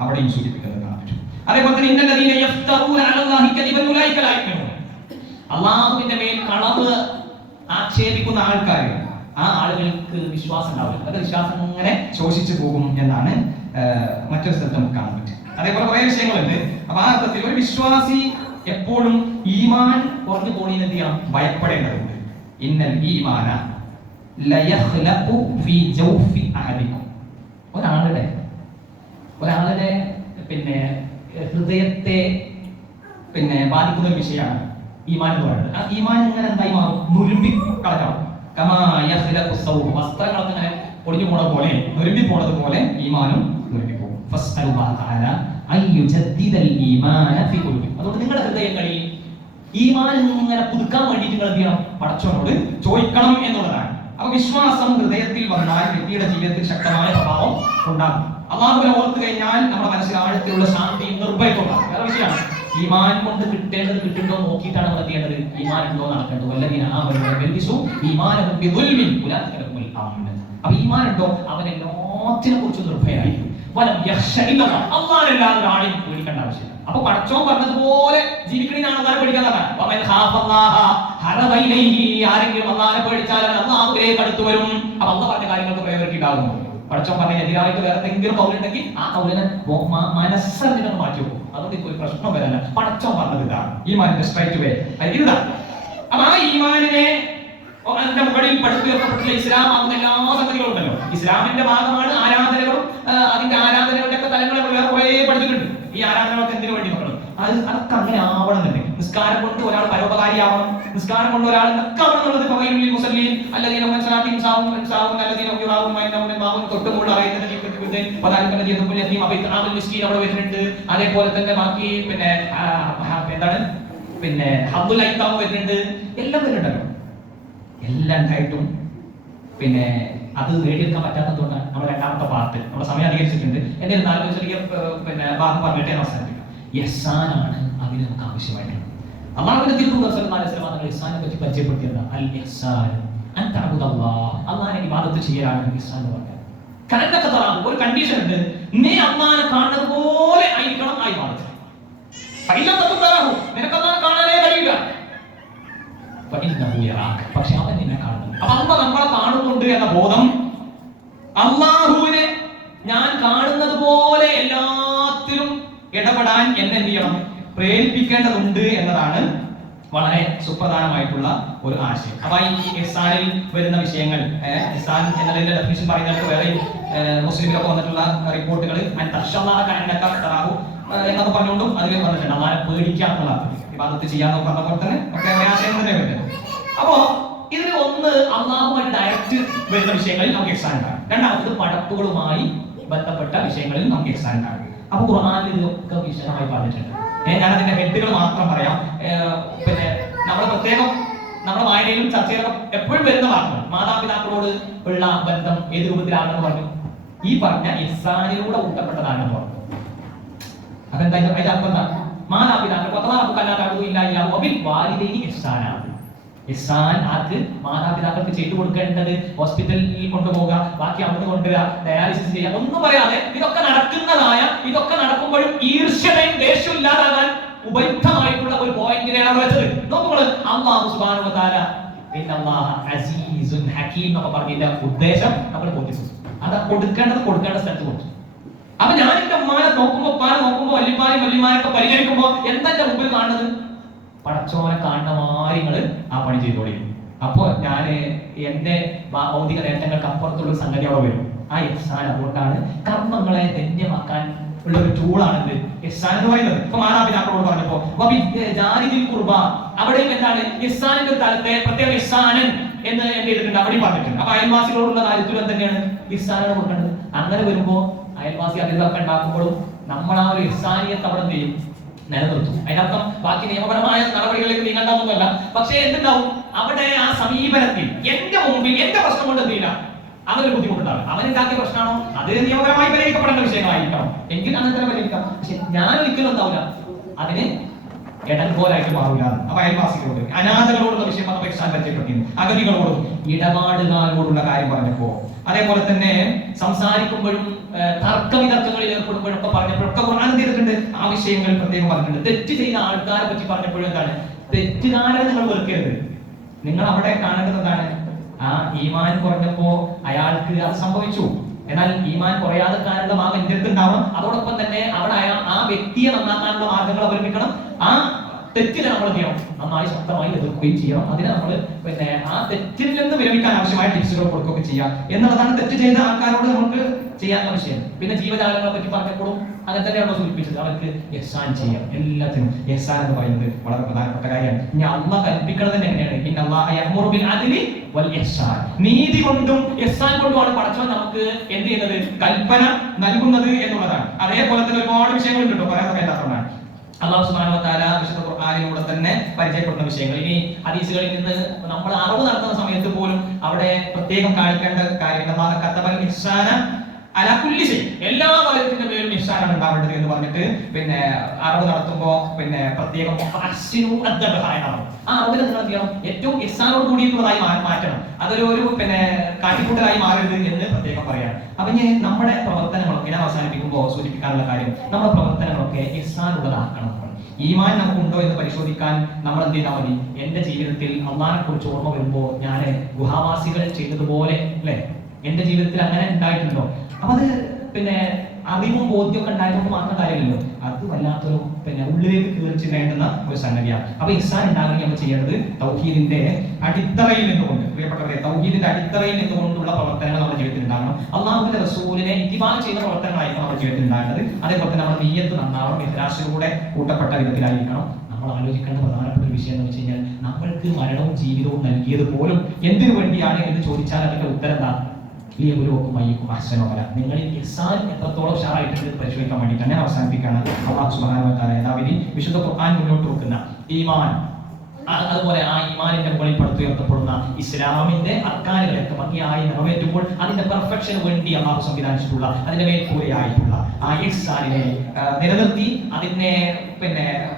അവിടെയും സൂചിപ്പിക്കുന്നത് കാണാൻ പറ്റും. അതേപോലെ തന്നെ അല്ലാഹുവിന്റെ മേൽ കളവ് ആക്ഷേപിക്കുന്ന ആൾക്കാർ, ആ ആളുകൾക്ക് വിശ്വാസം ഉണ്ടാവില്ല. അത് വിശ്വാസം ഇങ്ങനെ ശോഷിച്ചു പോകും എന്നാണ് മറ്റൊരു സ്ഥലത്ത് നമുക്ക് കാണാൻ പറ്റും. അതേപോലെ കുറെ വിഷയങ്ങളുണ്ട്. അപ്പൊ ആ അർത്ഥത്തിൽ ഒരു വിശ്വാസി എപ്പോഴും ഈമാൻ കുറഞ്ഞു പോണീന്ന് എന്ത് ചെയ്യണം, ഭയപ്പെടേണ്ടതുണ്ട്. ഇന്നൽ ഈമാന ലയഖ്ലഖു ഫീ ജൗഫി അഹദിക്കും, ഒരാളുടെ ഹൃദയത്തെ ബാധിക്കുന്ന ഒരു വിഷയമാണ് ഈമാൻ എന്ന് പറയുന്നത്. ആ ഈമാൻ ഇങ്ങനെ എന്തായി മാറും, നുരുമ്പി കളഞ്ഞാവും. വസ്ത്രങ്ങളൊക്കെ ഇങ്ങനെ പൊടിഞ്ഞു പോണ പോലെ, നുരുമ്പി പോണത് പോലെ ഈമാനും നുരുമ്പി പോകും. അതുകൊണ്ട് നിങ്ങളുടെ ഹൃദയങ്ങളിൽ ഈമാൻ ഇങ്ങനെ പുതുക്കാൻ വേണ്ടിയിട്ട് നിങ്ങൾ എന്ത് ചെയ്യണം, പടച്ചവനോട് ചോദിക്കണം എന്നുള്ളതാണ്. അപ്പൊ വിശ്വാസം ഹൃദയത്തിൽ വന്നാൽ വ്യക്തിയുടെ ജീവിതത്തിൽ ശക്തമായ പ്രഭാവം ഉണ്ടാകും. അല്ലാഹുവിനെ ഓർത്തു കഴിഞ്ഞാൽ നമ്മുടെ മനസ്സിൽ ആഴത്തിലുള്ള ശാന്തിയും നിർഭയത്വം ഉണ്ടാകും. വേറെ വിഷയമാണ്, ഈമാൻ കൊണ്ട് കിട്ടേണ്ടത് കിട്ടുണ്ടോ നോക്കിയിട്ടാണ് നമ്മൾ ചെയ്യേണ്ടത്. ഈമാൻ ഉണ്ടോ നടക്കേണ്ടത്. അപ്പൊ ഈമാൻ ഉണ്ടോ അവൻ എല്ലാത്തിനെ കുറിച്ച് നിർഭയമായിരിക്കും. അല്ലാഹുവല്ലാതെ ഒരാളെയും പേടിക്കേണ്ട ആവശ്യമില്ല. അപ്പൊ പടച്ചോൻ പറഞ്ഞതുപോലെ ജീവിക്കണമെന്നാണ് അല്ലാഹുവെ പേടിക്കാതെ. ആരെങ്കിലും അല്ലാഹുവെ പേടിച്ചാൽ അല്ലാഹുവിലേക്ക് അടുത്തു വരും. അപ്പൊ അല്ലാഹു പറഞ്ഞ കാര്യങ്ങൾക്ക് പ്രയോജനമുണ്ടാകുന്നു. പടച്ചോൻ പറഞ്ഞ എതിരായിട്ട് വേറെ എന്തെങ്കിലും കൗലുണ്ടെങ്കിൽ ആ കൗലിനെ മനസ്സറിഞ്ഞിട്ട് മാറ്റി വെക്കും. അതുകൊണ്ട് ഇപ്പോൾ ഒരു പ്രശ്നം വരാല്ല. പടച്ചോൻ പറഞ്ഞത് ഇതാണ് ഈമാനിന്റെ സ്ട്രൈറ്റ് വേ. ഇതാണ് അപ്പൊ ആ ഈമാനിനെ അതിന്റെ മുകളിൽ പടുത്തുയർത്തപ്പെട്ടുള്ള ഇസ്ലാം ആകുന്ന എല്ലാ സംഗതികളും ഉണ്ടല്ലോ. ഇസ്ലാമിന്റെ ഭാഗമാണ് ആരാധനകളും. അതിന്റെ ആരാധനകളുടെ ഒക്കെ തലങ്ങളെ കുറെ പഠിച്ചിട്ടുണ്ട്. ഈ ആരാധനകളൊക്കെ എന്തിനു വേണ്ടി മക്കളും അതൊക്കെ അങ്ങനെ ആവണമെന്നുണ്ടെങ്കിൽ നിസ്കാരം കൊണ്ട് ഒരാൾ പരോപകാരിയാവണം, നിസ്കാരം കൊണ്ട് ഒരാൾ നക്കാവണം എന്നുള്ളത് മുസ്ലിം അല്ലെങ്കിൽ തൊട്ടുമുള്ള അവിടെ വരുന്നുണ്ട്. അതേപോലെ തന്നെ ബാക്കി പിന്നെ എന്താണ് പിന്നെ അബ്ദുൽ ഐത്താം വരുന്നുണ്ട്. എല്ലാം വരുന്നുണ്ടല്ലോ. എല്ലാം ഉണ്ടായിട്ടും പിന്നെ അത് നേടിയെടുക്കാൻ പറ്റാത്തതുകൊണ്ടാണ് നമ്മൾ രണ്ടാമത്തെ പാർട്ട് നമ്മുടെ സമയം അധികരിച്ചിട്ടുണ്ട്. എന്നിരുന്നാലും ചെറിയ പിന്നെ ഭാഗം പറഞ്ഞിട്ട് ഞാൻ അവസാനിപ്പിക്കാം. യഹ്സാനാണ് അതിന് നമുക്ക് ആവശ്യമായിട്ടുള്ളത്. അല്ലാഹുവിന്റെ നിങ്ങൾ ഇഹ്സാനെ പറ്റി പരിചയപ്പെടുത്തിയത് അൽ ഇഹ്സാൻ അൻ തഅബുദല്ലാഹ്, അല്ലാഹുവിനെ ഇബാദത്ത് ചെയ്യലാണ് ഇഹ്സാൻ എന്ന് പറഞ്ഞത്. കനക്ക തറാം ഒരു കണ്ടീഷൻ ഉണ്ട്, നീ അല്ലാഹുവിനെ കാണുന്നത് പോലെ ആയിരിക്കണം ആ ഇബാദത്ത്. നിനക്ക് അല്ലാഹുവിനെ കാണാനേ കഴിയില്ല, പക്ഷെ അവൻ നിന്നെ കാണുന്നു. അപ്പൊ അമ്മ നമ്മളെ കാണുന്നുണ്ട് എന്ന ബോധം, അല്ലാഹുവിനെ ഞാൻ കാണുന്നത് പോലെ എല്ലാത്തിലും ഇടപെടാൻ എന്നെ എന്ത് ചെയ്യണം, പ്രേരിപ്പിക്കേണ്ടതുണ്ട് എന്നതാണ് വളരെ സുപ്രധാനമായിട്ടുള്ള ഒരു ആശയം. അപ്പൊ ഈ ഇഹ്സാനിൽ വരുന്ന വിഷയങ്ങൾ, ഇഹ്സാൻ എന്നതിന്റെ ഡെഫിനിഷൻ പറയുന്നത് വേറെ മുസ്ലിമിലൊക്കെ വന്നിട്ടുള്ള റിപ്പോർട്ടുകൾ എന്നൊക്കെ പറഞ്ഞുകൊണ്ടും അതിൽ വന്നിട്ടുണ്ട്. അല്ലാഹുവിനെ പേടിക്കാനുള്ള ഇബാദത്ത് ചെയ്യാന്ന് പറഞ്ഞ പോലെ തന്നെ ഒക്കെ ആശയം തന്നെ വരുന്നത്. അപ്പോ ഇതിൽ ഒന്ന് അല്ലാഹുവുമായി ഡയറക്റ്റ് വരുന്ന വിഷയങ്ങളിൽ നമുക്ക് ഇഹ്സാൻ ഉണ്ടാകും. രണ്ടാമത് പടപ്പുകളുമായി ബന്ധപ്പെട്ട വിഷയങ്ങളിൽ നമുക്ക് ഇഹ്സാൻ ഉണ്ടാകും. അപ്പൊ ഖുർആനിൽ ഇതൊക്കെ വിശദമായി പറഞ്ഞിട്ടുണ്ട്. ഞാൻ അതിന്റെ ഹെഡുകൾ മാത്രം പറയാം. പിന്നെ നമ്മൾ പ്രത്യേകം നമ്മുടെ വായനയിലും ചർച്ചയിലും എപ്പോഴും വരുന്ന വാക്കുകൾ, മാതാപിതാക്കളോട് ഉള്ള ബന്ധം ഏത് രൂപത്തിലാണെന്ന് പറഞ്ഞു. ഈ പറഞ്ഞ ഇഹ്സാനിലൂടെ ഊട്ടപ്പെട്ടതാണെന്ന് പറഞ്ഞു. അതെന്താ അതിന്റെ അർത്ഥം? മാതാപിതാക്കൾ ഇഹ്സാൻ ആർക്ക്? മാതാപിതാക്കൾക്ക് ചെയ്തു കൊടുക്കേണ്ടത് ഹോസ്പിറ്റലിൽ കൊണ്ടുപോകുക, ബാക്കി അവിടെ കൊണ്ടുവരിക, ഡയാലിസിസ് ചെയ്യുക, ഒന്നും പറയാതെ ഇതൊക്കെ നടക്കുന്നതായ, ഇതൊക്കെ നടക്കുമ്പോഴും ഈർഷ്യതയും ദേഷ്യവും ഇല്ലാതാകാൻ ഉപയുക്തമായിട്ടുള്ള ഒരു പോയിന്റിനെയാണ് വെച്ചത്. നോക്കുമ്പോൾ അല്ലാഹു സുബ്ഹാനഹു വ തആല ഇന്നല്ലാഹ അസീസുൻ ഹകീം എന്നൊക്കെ പറഞ്ഞതിന്റെ ഉദ്ദേശം നമ്മൾ ബോധിച്ചു. അത് കൊടുക്കേണ്ട സ്ഥലത്ത് കൊടുത്തു. അപ്പൊ ഞാൻ എന്റെ ഉമ്മാനെ നോക്കുമ്പോ, ഉപ്പാനെ നോക്കുമ്പോ, വല്യമാരൊക്കെ പരിഗണിക്കുമ്പോ എന്താ എന്റെ മുമ്പിൽ കാണുന്നത്? പടച്ചോനെ കാണുന്ന കാര്യങ്ങള് ആ പണി ചെയ്തോളിയും. അപ്പോ ഞാന് എന്റെ ഭൗതിക നേട്ടങ്ങൾക്ക് അപ്പുറത്തുള്ള സംഗതി അവിടെ വരും. ആ ഇഹ്സാൻ അതുകൊണ്ടാണ് കർമ്മങ്ങളെ ധന്യമാക്കാൻ ഉള്ള ഒരു ടൂളാണിത് ഇഹ്സാൻ എന്ന് പറയുന്നത്. ഇപ്പൊ മാതാപിതാക്കളോട് പറഞ്ഞപ്പോ കുർബ, അവിടെയും എന്താണ് ഇഹ്സാനിന്റെ ഒരു തലത്തെ പ്രത്യേക ഇഹ്സാനൻ എന്ന് എന്ത് ചെയ്തിട്ടുണ്ട്, അവിടെയും പറഞ്ഞിട്ടുണ്ട്. അപ്പൊ അയൽവാസികളോടുള്ള കാര്യത്തിലും തന്നെയാണ് ഇഹ്സാനാണ് കൊടുക്കേണ്ടത്. അങ്ങനെ വരുമ്പോ അയൽവാസി അതിഥികളൊക്കെ ഉണ്ടാക്കുമ്പോഴും നമ്മൾ ആ ഒരു ഇഹ്സാനിയത്ത് അവിടെ എന്ത് ചെയ്യും, നിലനിർത്തും. അതിനർത്ഥം ബാക്കി നിയമപരമായ നടപടികളിലേക്ക് നീങ്ങേണ്ടതൊന്നുമല്ല. പക്ഷേ എന്തുണ്ടാവും, അവിടെ ആ സമീപനത്തിൽ എന്റെ മുമ്പിൽ എന്റെ പ്രശ്നം കൊണ്ട് എന്ത് ചെയ്യില്ല, അവനൊരു ബുദ്ധിമുട്ടുണ്ടാവും. അവനുണ്ടാക്കിയ പ്രശ്നമാണോ അത് നിയമപരമായി പരിഹരിക്കപ്പെടേണ്ട വിഷയങ്ങളായിരിക്കണം, എങ്കിൽ അങ്ങനെ തന്നെ പരിഹരിക്കാം. പക്ഷെ ഞാൻ ഒരിക്കലും ഉണ്ടാവില്ല അതിന് ഇടൻപോലായിട്ട് മാറില്ല. അപ്പൊ അയൽവാസികളോട്, അനാഥകളോടുള്ള വിഷയം പരിചയപ്പെട്ടിരുന്നു, അഗതികളോടും ഇടപാടുകാരോടുള്ള കാര്യം പറഞ്ഞപ്പോ, അതേപോലെ തന്നെ സംസാരിക്കുമ്പോഴും തർക്കവിതർക്കങ്ങളിൽ ഏർപ്പെടുമ്പോഴൊക്കെ പറഞ്ഞപ്പോഴൊക്കെ ഖുർആൻ ചെയ്തിട്ടുണ്ട് ആ വിഷയങ്ങൾ പ്രത്യേകം പറഞ്ഞിട്ടുണ്ട്. തെറ്റ് ചെയ്യുന്ന ആൾക്കാരെ പറ്റി പറഞ്ഞപ്പോഴും എന്താണ്, തെറ്റുകാരെ നിങ്ങൾ വെറുക്കരുത്. നിങ്ങൾ അവിടെ കാണേണ്ടതാണ് ആ ഈമാൻ കുറഞ്ഞപ്പോ അയാൾക്ക് അത് സംഭവിച്ചു. എന്നാൽ ഈമാൻ കുറയാതെക്കാനുള്ള മാർഗം എന്റെ അടുത്ത് ഉണ്ടാവണം. അതോടൊപ്പം തന്നെ അവിടെ ആ വ്യക്തിയെ നന്നാക്കാനുള്ള മാർഗങ്ങൾ അവലംബിക്കണം. ആ തെറ്റിനെ നമ്മൾ ചെയ്യണം, നന്നായി ശക്തമായി എതിർക്കുകയും ചെയ്യണം. അതിനെ നമ്മൾ പിന്നെ ആ തെറ്റിൽ നിന്ന് വിരമിക്കാൻ ആവശ്യമായ ടിപ്സുകൾ കൊടുക്കുകയൊക്കെ ചെയ്യാം എന്നുള്ളതാണ് തെറ്റ് ചെയ്ത ആൾക്കാരോട് നമുക്ക് ചെയ്യാനുള്ള വിഷയം. പിന്നെ ജീവജാലങ്ങളെ പറ്റി പറഞ്ഞപ്പോഴും അങ്ങനെ തന്നെയാണോ സൂചിപ്പിച്ചത്, അവർക്ക് ഇഹ്സാൻ ചെയ്യാം. എല്ലാത്തിനും ഇഹ്സാൻ എന്ന് പറയുന്നത് വളരെ പ്രധാനപ്പെട്ട കാര്യമാണ്. ഇനി അല്ലാഹ് കൽപ്പിക്കുന്നത് എങ്ങനെയാണ്, ഇന്നല്ലാഹ യഅ്മുറു ബിൽ അദ്ലി വൽ ഇഹ്സാൻ, നീതി കൊണ്ടും ഇഹ്സാൻ കൊണ്ടുമാണ് പടച്ചവൻ നമുക്ക് എന്ത് ചെയ്യുന്നത്, കൽപ്പന നൽകുന്നത് എന്നുള്ളതാണ്. അതേപോലെ തന്നെ ഒരുപാട് വിഷയങ്ങളുണ്ട് കേട്ടോ, പറയാൻ സമയത്താത്തതാണ്. അല്ലാഹു സുബ്ഹാനഹു വ തആല വിശുദ്ധ ഖുർആനിലൂടെ തന്നെ പരിചയപ്പെടുന്ന വിഷയങ്ങൾ. ഇനി ഹദീസുകളിൽ നിന്ന് നമ്മൾ അറിവ് നടത്തുന്ന സമയത്ത് പോലും അവിടെ പ്രത്യേകം കാണിക്കേണ്ട കാര്യങ്ങൾ, എല്ലാ കാര്യത്തിന്റെ പേരും ഇഹ്സാനാണ് ഉണ്ടാവേണ്ടത് എന്ന് പറഞ്ഞിട്ട് പിന്നെ അറിവ് നടത്തുമ്പോ പിന്നെ പ്രത്യേകം ആ അറിവിനെ നിങ്ങൾ എന്ത് ചെയ്യണം, ഏറ്റവും ഇഹ്സാനോട് കൂടിയിട്ടുള്ളതായി മാറ്റണം. അതൊരു പിന്നെ കാട്ടിക്കൂട്ടലായി മാറരുത് എന്ന് പ്രത്യേകം പറയാം. അപ്പൊ ഇനി നമ്മുടെ പ്രവർത്തനങ്ങളൊക്കെ ഞാൻ അവസാനിപ്പിക്കുമ്പോൾ സൂചിപ്പിക്കാനുള്ള കാര്യം, നമ്മുടെ പ്രവർത്തനങ്ങളൊക്കെ ഇഹ്സാനുള്ളതാക്കണം. ഈമാൻ നമുക്കുണ്ടോ എന്ന് പരിശോധിക്കാൻ നമ്മൾ എന്ത് ചെയ്താൽ മതി, എന്റെ ജീവിതത്തിൽ അല്ലാഹുവിനെ കുറിച്ച് ഓർമ്മ വരുമ്പോ ഞാൻ ഗുഹാവാസികൾ ചെയ്തതുപോലെ അല്ലെ എന്റെ ജീവിതത്തിൽ അങ്ങനെ ഉണ്ടായിട്ടുണ്ടോ, അപ്പൊ അത് പിന്നെ അറിവും ബോധ്യമൊക്കെ ഉണ്ടായതുകൊണ്ട് മാത്രം കാര്യമില്ലല്ലോ. അത് വല്ലാത്തൊരു ഉള്ളിലേക്ക് കീറിച്ചിടേണ്ടുന്ന ഒരു സംഗതിയാണ്. അപ്പൊ ഇഹ്സാൻ ഉണ്ടാകണമെങ്കിൽ നമ്മൾ ചെയ്യേണ്ടത് തൗഹീദിന്റെ അടിത്തറയിൽ നിന്നുകൊണ്ട്, പ്രിയപ്പെട്ടവരെ, തൗഹീദിന്റെ അടിത്തറയിൽ നിന്നുകൊണ്ടുള്ള പ്രവർത്തനങ്ങൾ നമ്മുടെ ജീവിതത്തിൽ ഉണ്ടാകണം. അള്ളാഹുവിന്റെ റസൂലിനെ ഇത്തിബാ ചെയ്യുന്ന പ്രവർത്തനങ്ങളായിരിക്കും നമ്മുടെ ജീവിതത്തിൽ ഉണ്ടാകേണ്ടത്. അതേപോലെ തന്നെ നമ്മുടെ നിയ്യത്ത് നന്നാവണം, ഇഖ്ലാസിലൂടെ കൂട്ടപ്പെട്ട വിധത്തിലായിരിക്കണം. നമ്മൾ ആലോചിക്കേണ്ട പ്രധാനപ്പെട്ട ഒരു വിഷയം എന്ന് വെച്ച് കഴിഞ്ഞാൽ, നമ്മൾക്ക് മരണവും ജീവിതവും നൽകിയത് പോലും എന്തിനു വേണ്ടിയാണ് എന്ന് ചോദിച്ചാൽ അതിന്റെ ഉത്തരം എന്താ? നിങ്ങളിൽ ഇഹ്സാൻ എത്രത്തോളം ഉഷാറായിട്ടുണ്ട് പരിശോധിക്കാൻ വേണ്ടിയിട്ടാണ്. ഞാൻ അവസാനിപ്പിക്കുകയാണ്. അല്ലാഹു സുബ്ഹാനഹു വ തആല യഥാവിധി വിശുദ്ധ ഖുർആൻ മുന്നോട്ട് വെക്കുന്ന ഈമാൻ, അതുപോലെ ആ ഈമാനിന്റെ മുകളിൽ പടുത്തുയർത്തപ്പെടുന്ന ഇസ്ലാമിന്റെ അർക്കാനുകളൊക്കെ ഭംഗിയായി നിറവേറ്റുമ്പോൾ അതിന്റെ പെർഫെക്ഷന് വേണ്ടി അല്ലാഹു സംവിധാനിച്ചിട്ടുള്ള, അതിന്റെ മേൽക്കൂരയായിട്ടുള്ള ആ ഇഹ്സാനിനെ നിലനിർത്തി അതിനെ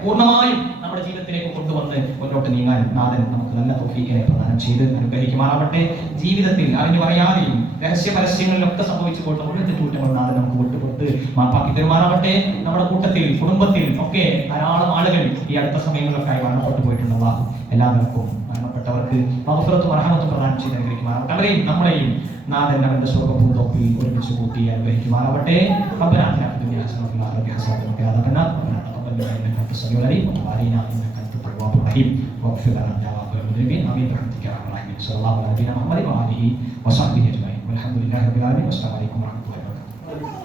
പൂർണ്ണമായും നമ്മുടെ ജീവിതത്തിലേക്ക് കൊണ്ടുവന്ന് മുന്നോട്ട് നീങ്ങാൻ നാഥൻ നമുക്ക് നല്ല തൗഫീഖിനെ പ്രദാനം ചെയ്ത് അനുഗ്രഹിക്കുമാറാവട്ടെ. ജീവിതത്തിൽ അറിഞ്ഞു പറയാതെയും രഹസ്യ പരസ്യങ്ങളിലൊക്കെ സംഭവിച്ചു പോയിട്ട് മുഴുവൻ തെറ്റുകുറ്റങ്ങൾ നാഥൻ നമുക്ക് വിട്ടുപുറത്ത് മാപ്പാക്കി തരുമാറാവട്ടെ. നമ്മുടെ കൂട്ടത്തിൽ, കുടുംബത്തിൽ ഒക്കെ ധാരാളം ആളുകൾ ഈ അടുത്ത സമയങ്ങളിലൊക്കെ മരണപ്പെട്ടു പോയിട്ടുള്ള എല്ലാവർക്കും, മരണപ്പെട്ടവർക്ക് മഗ്ഫിറത്തും റഹ്മത്തും പ്രദാനം ചെയ്ത് അനുഗ്രഹിക്കുമാറാവട്ടെ. അവരെയും നമ്മളെയും നാഥൻ അവന്റെ സ്വർഗ്ഗപൂന്തോപ്പിൽ ഒരുമിച്ച് കൂട്ടി അനുഗ്രഹിക്കുമാറാവട്ടെ. ربنا آتنا في الدنيا حسنة وفي الآخرة حسنة وقنا عذاب النار. ربنا تقبل منا إنك أنت السميع العليم وتب علينا إنك أنت التواب الرحيم واغفر لنا يا غافر المذنبين. آمين برحمتك يا أرحم الراحمين. صلى الله على نبينا محمد وآله وصحبه أجمعين والحمد لله رب العالمين. والسلام عليكم ورحمة الله وبركاته.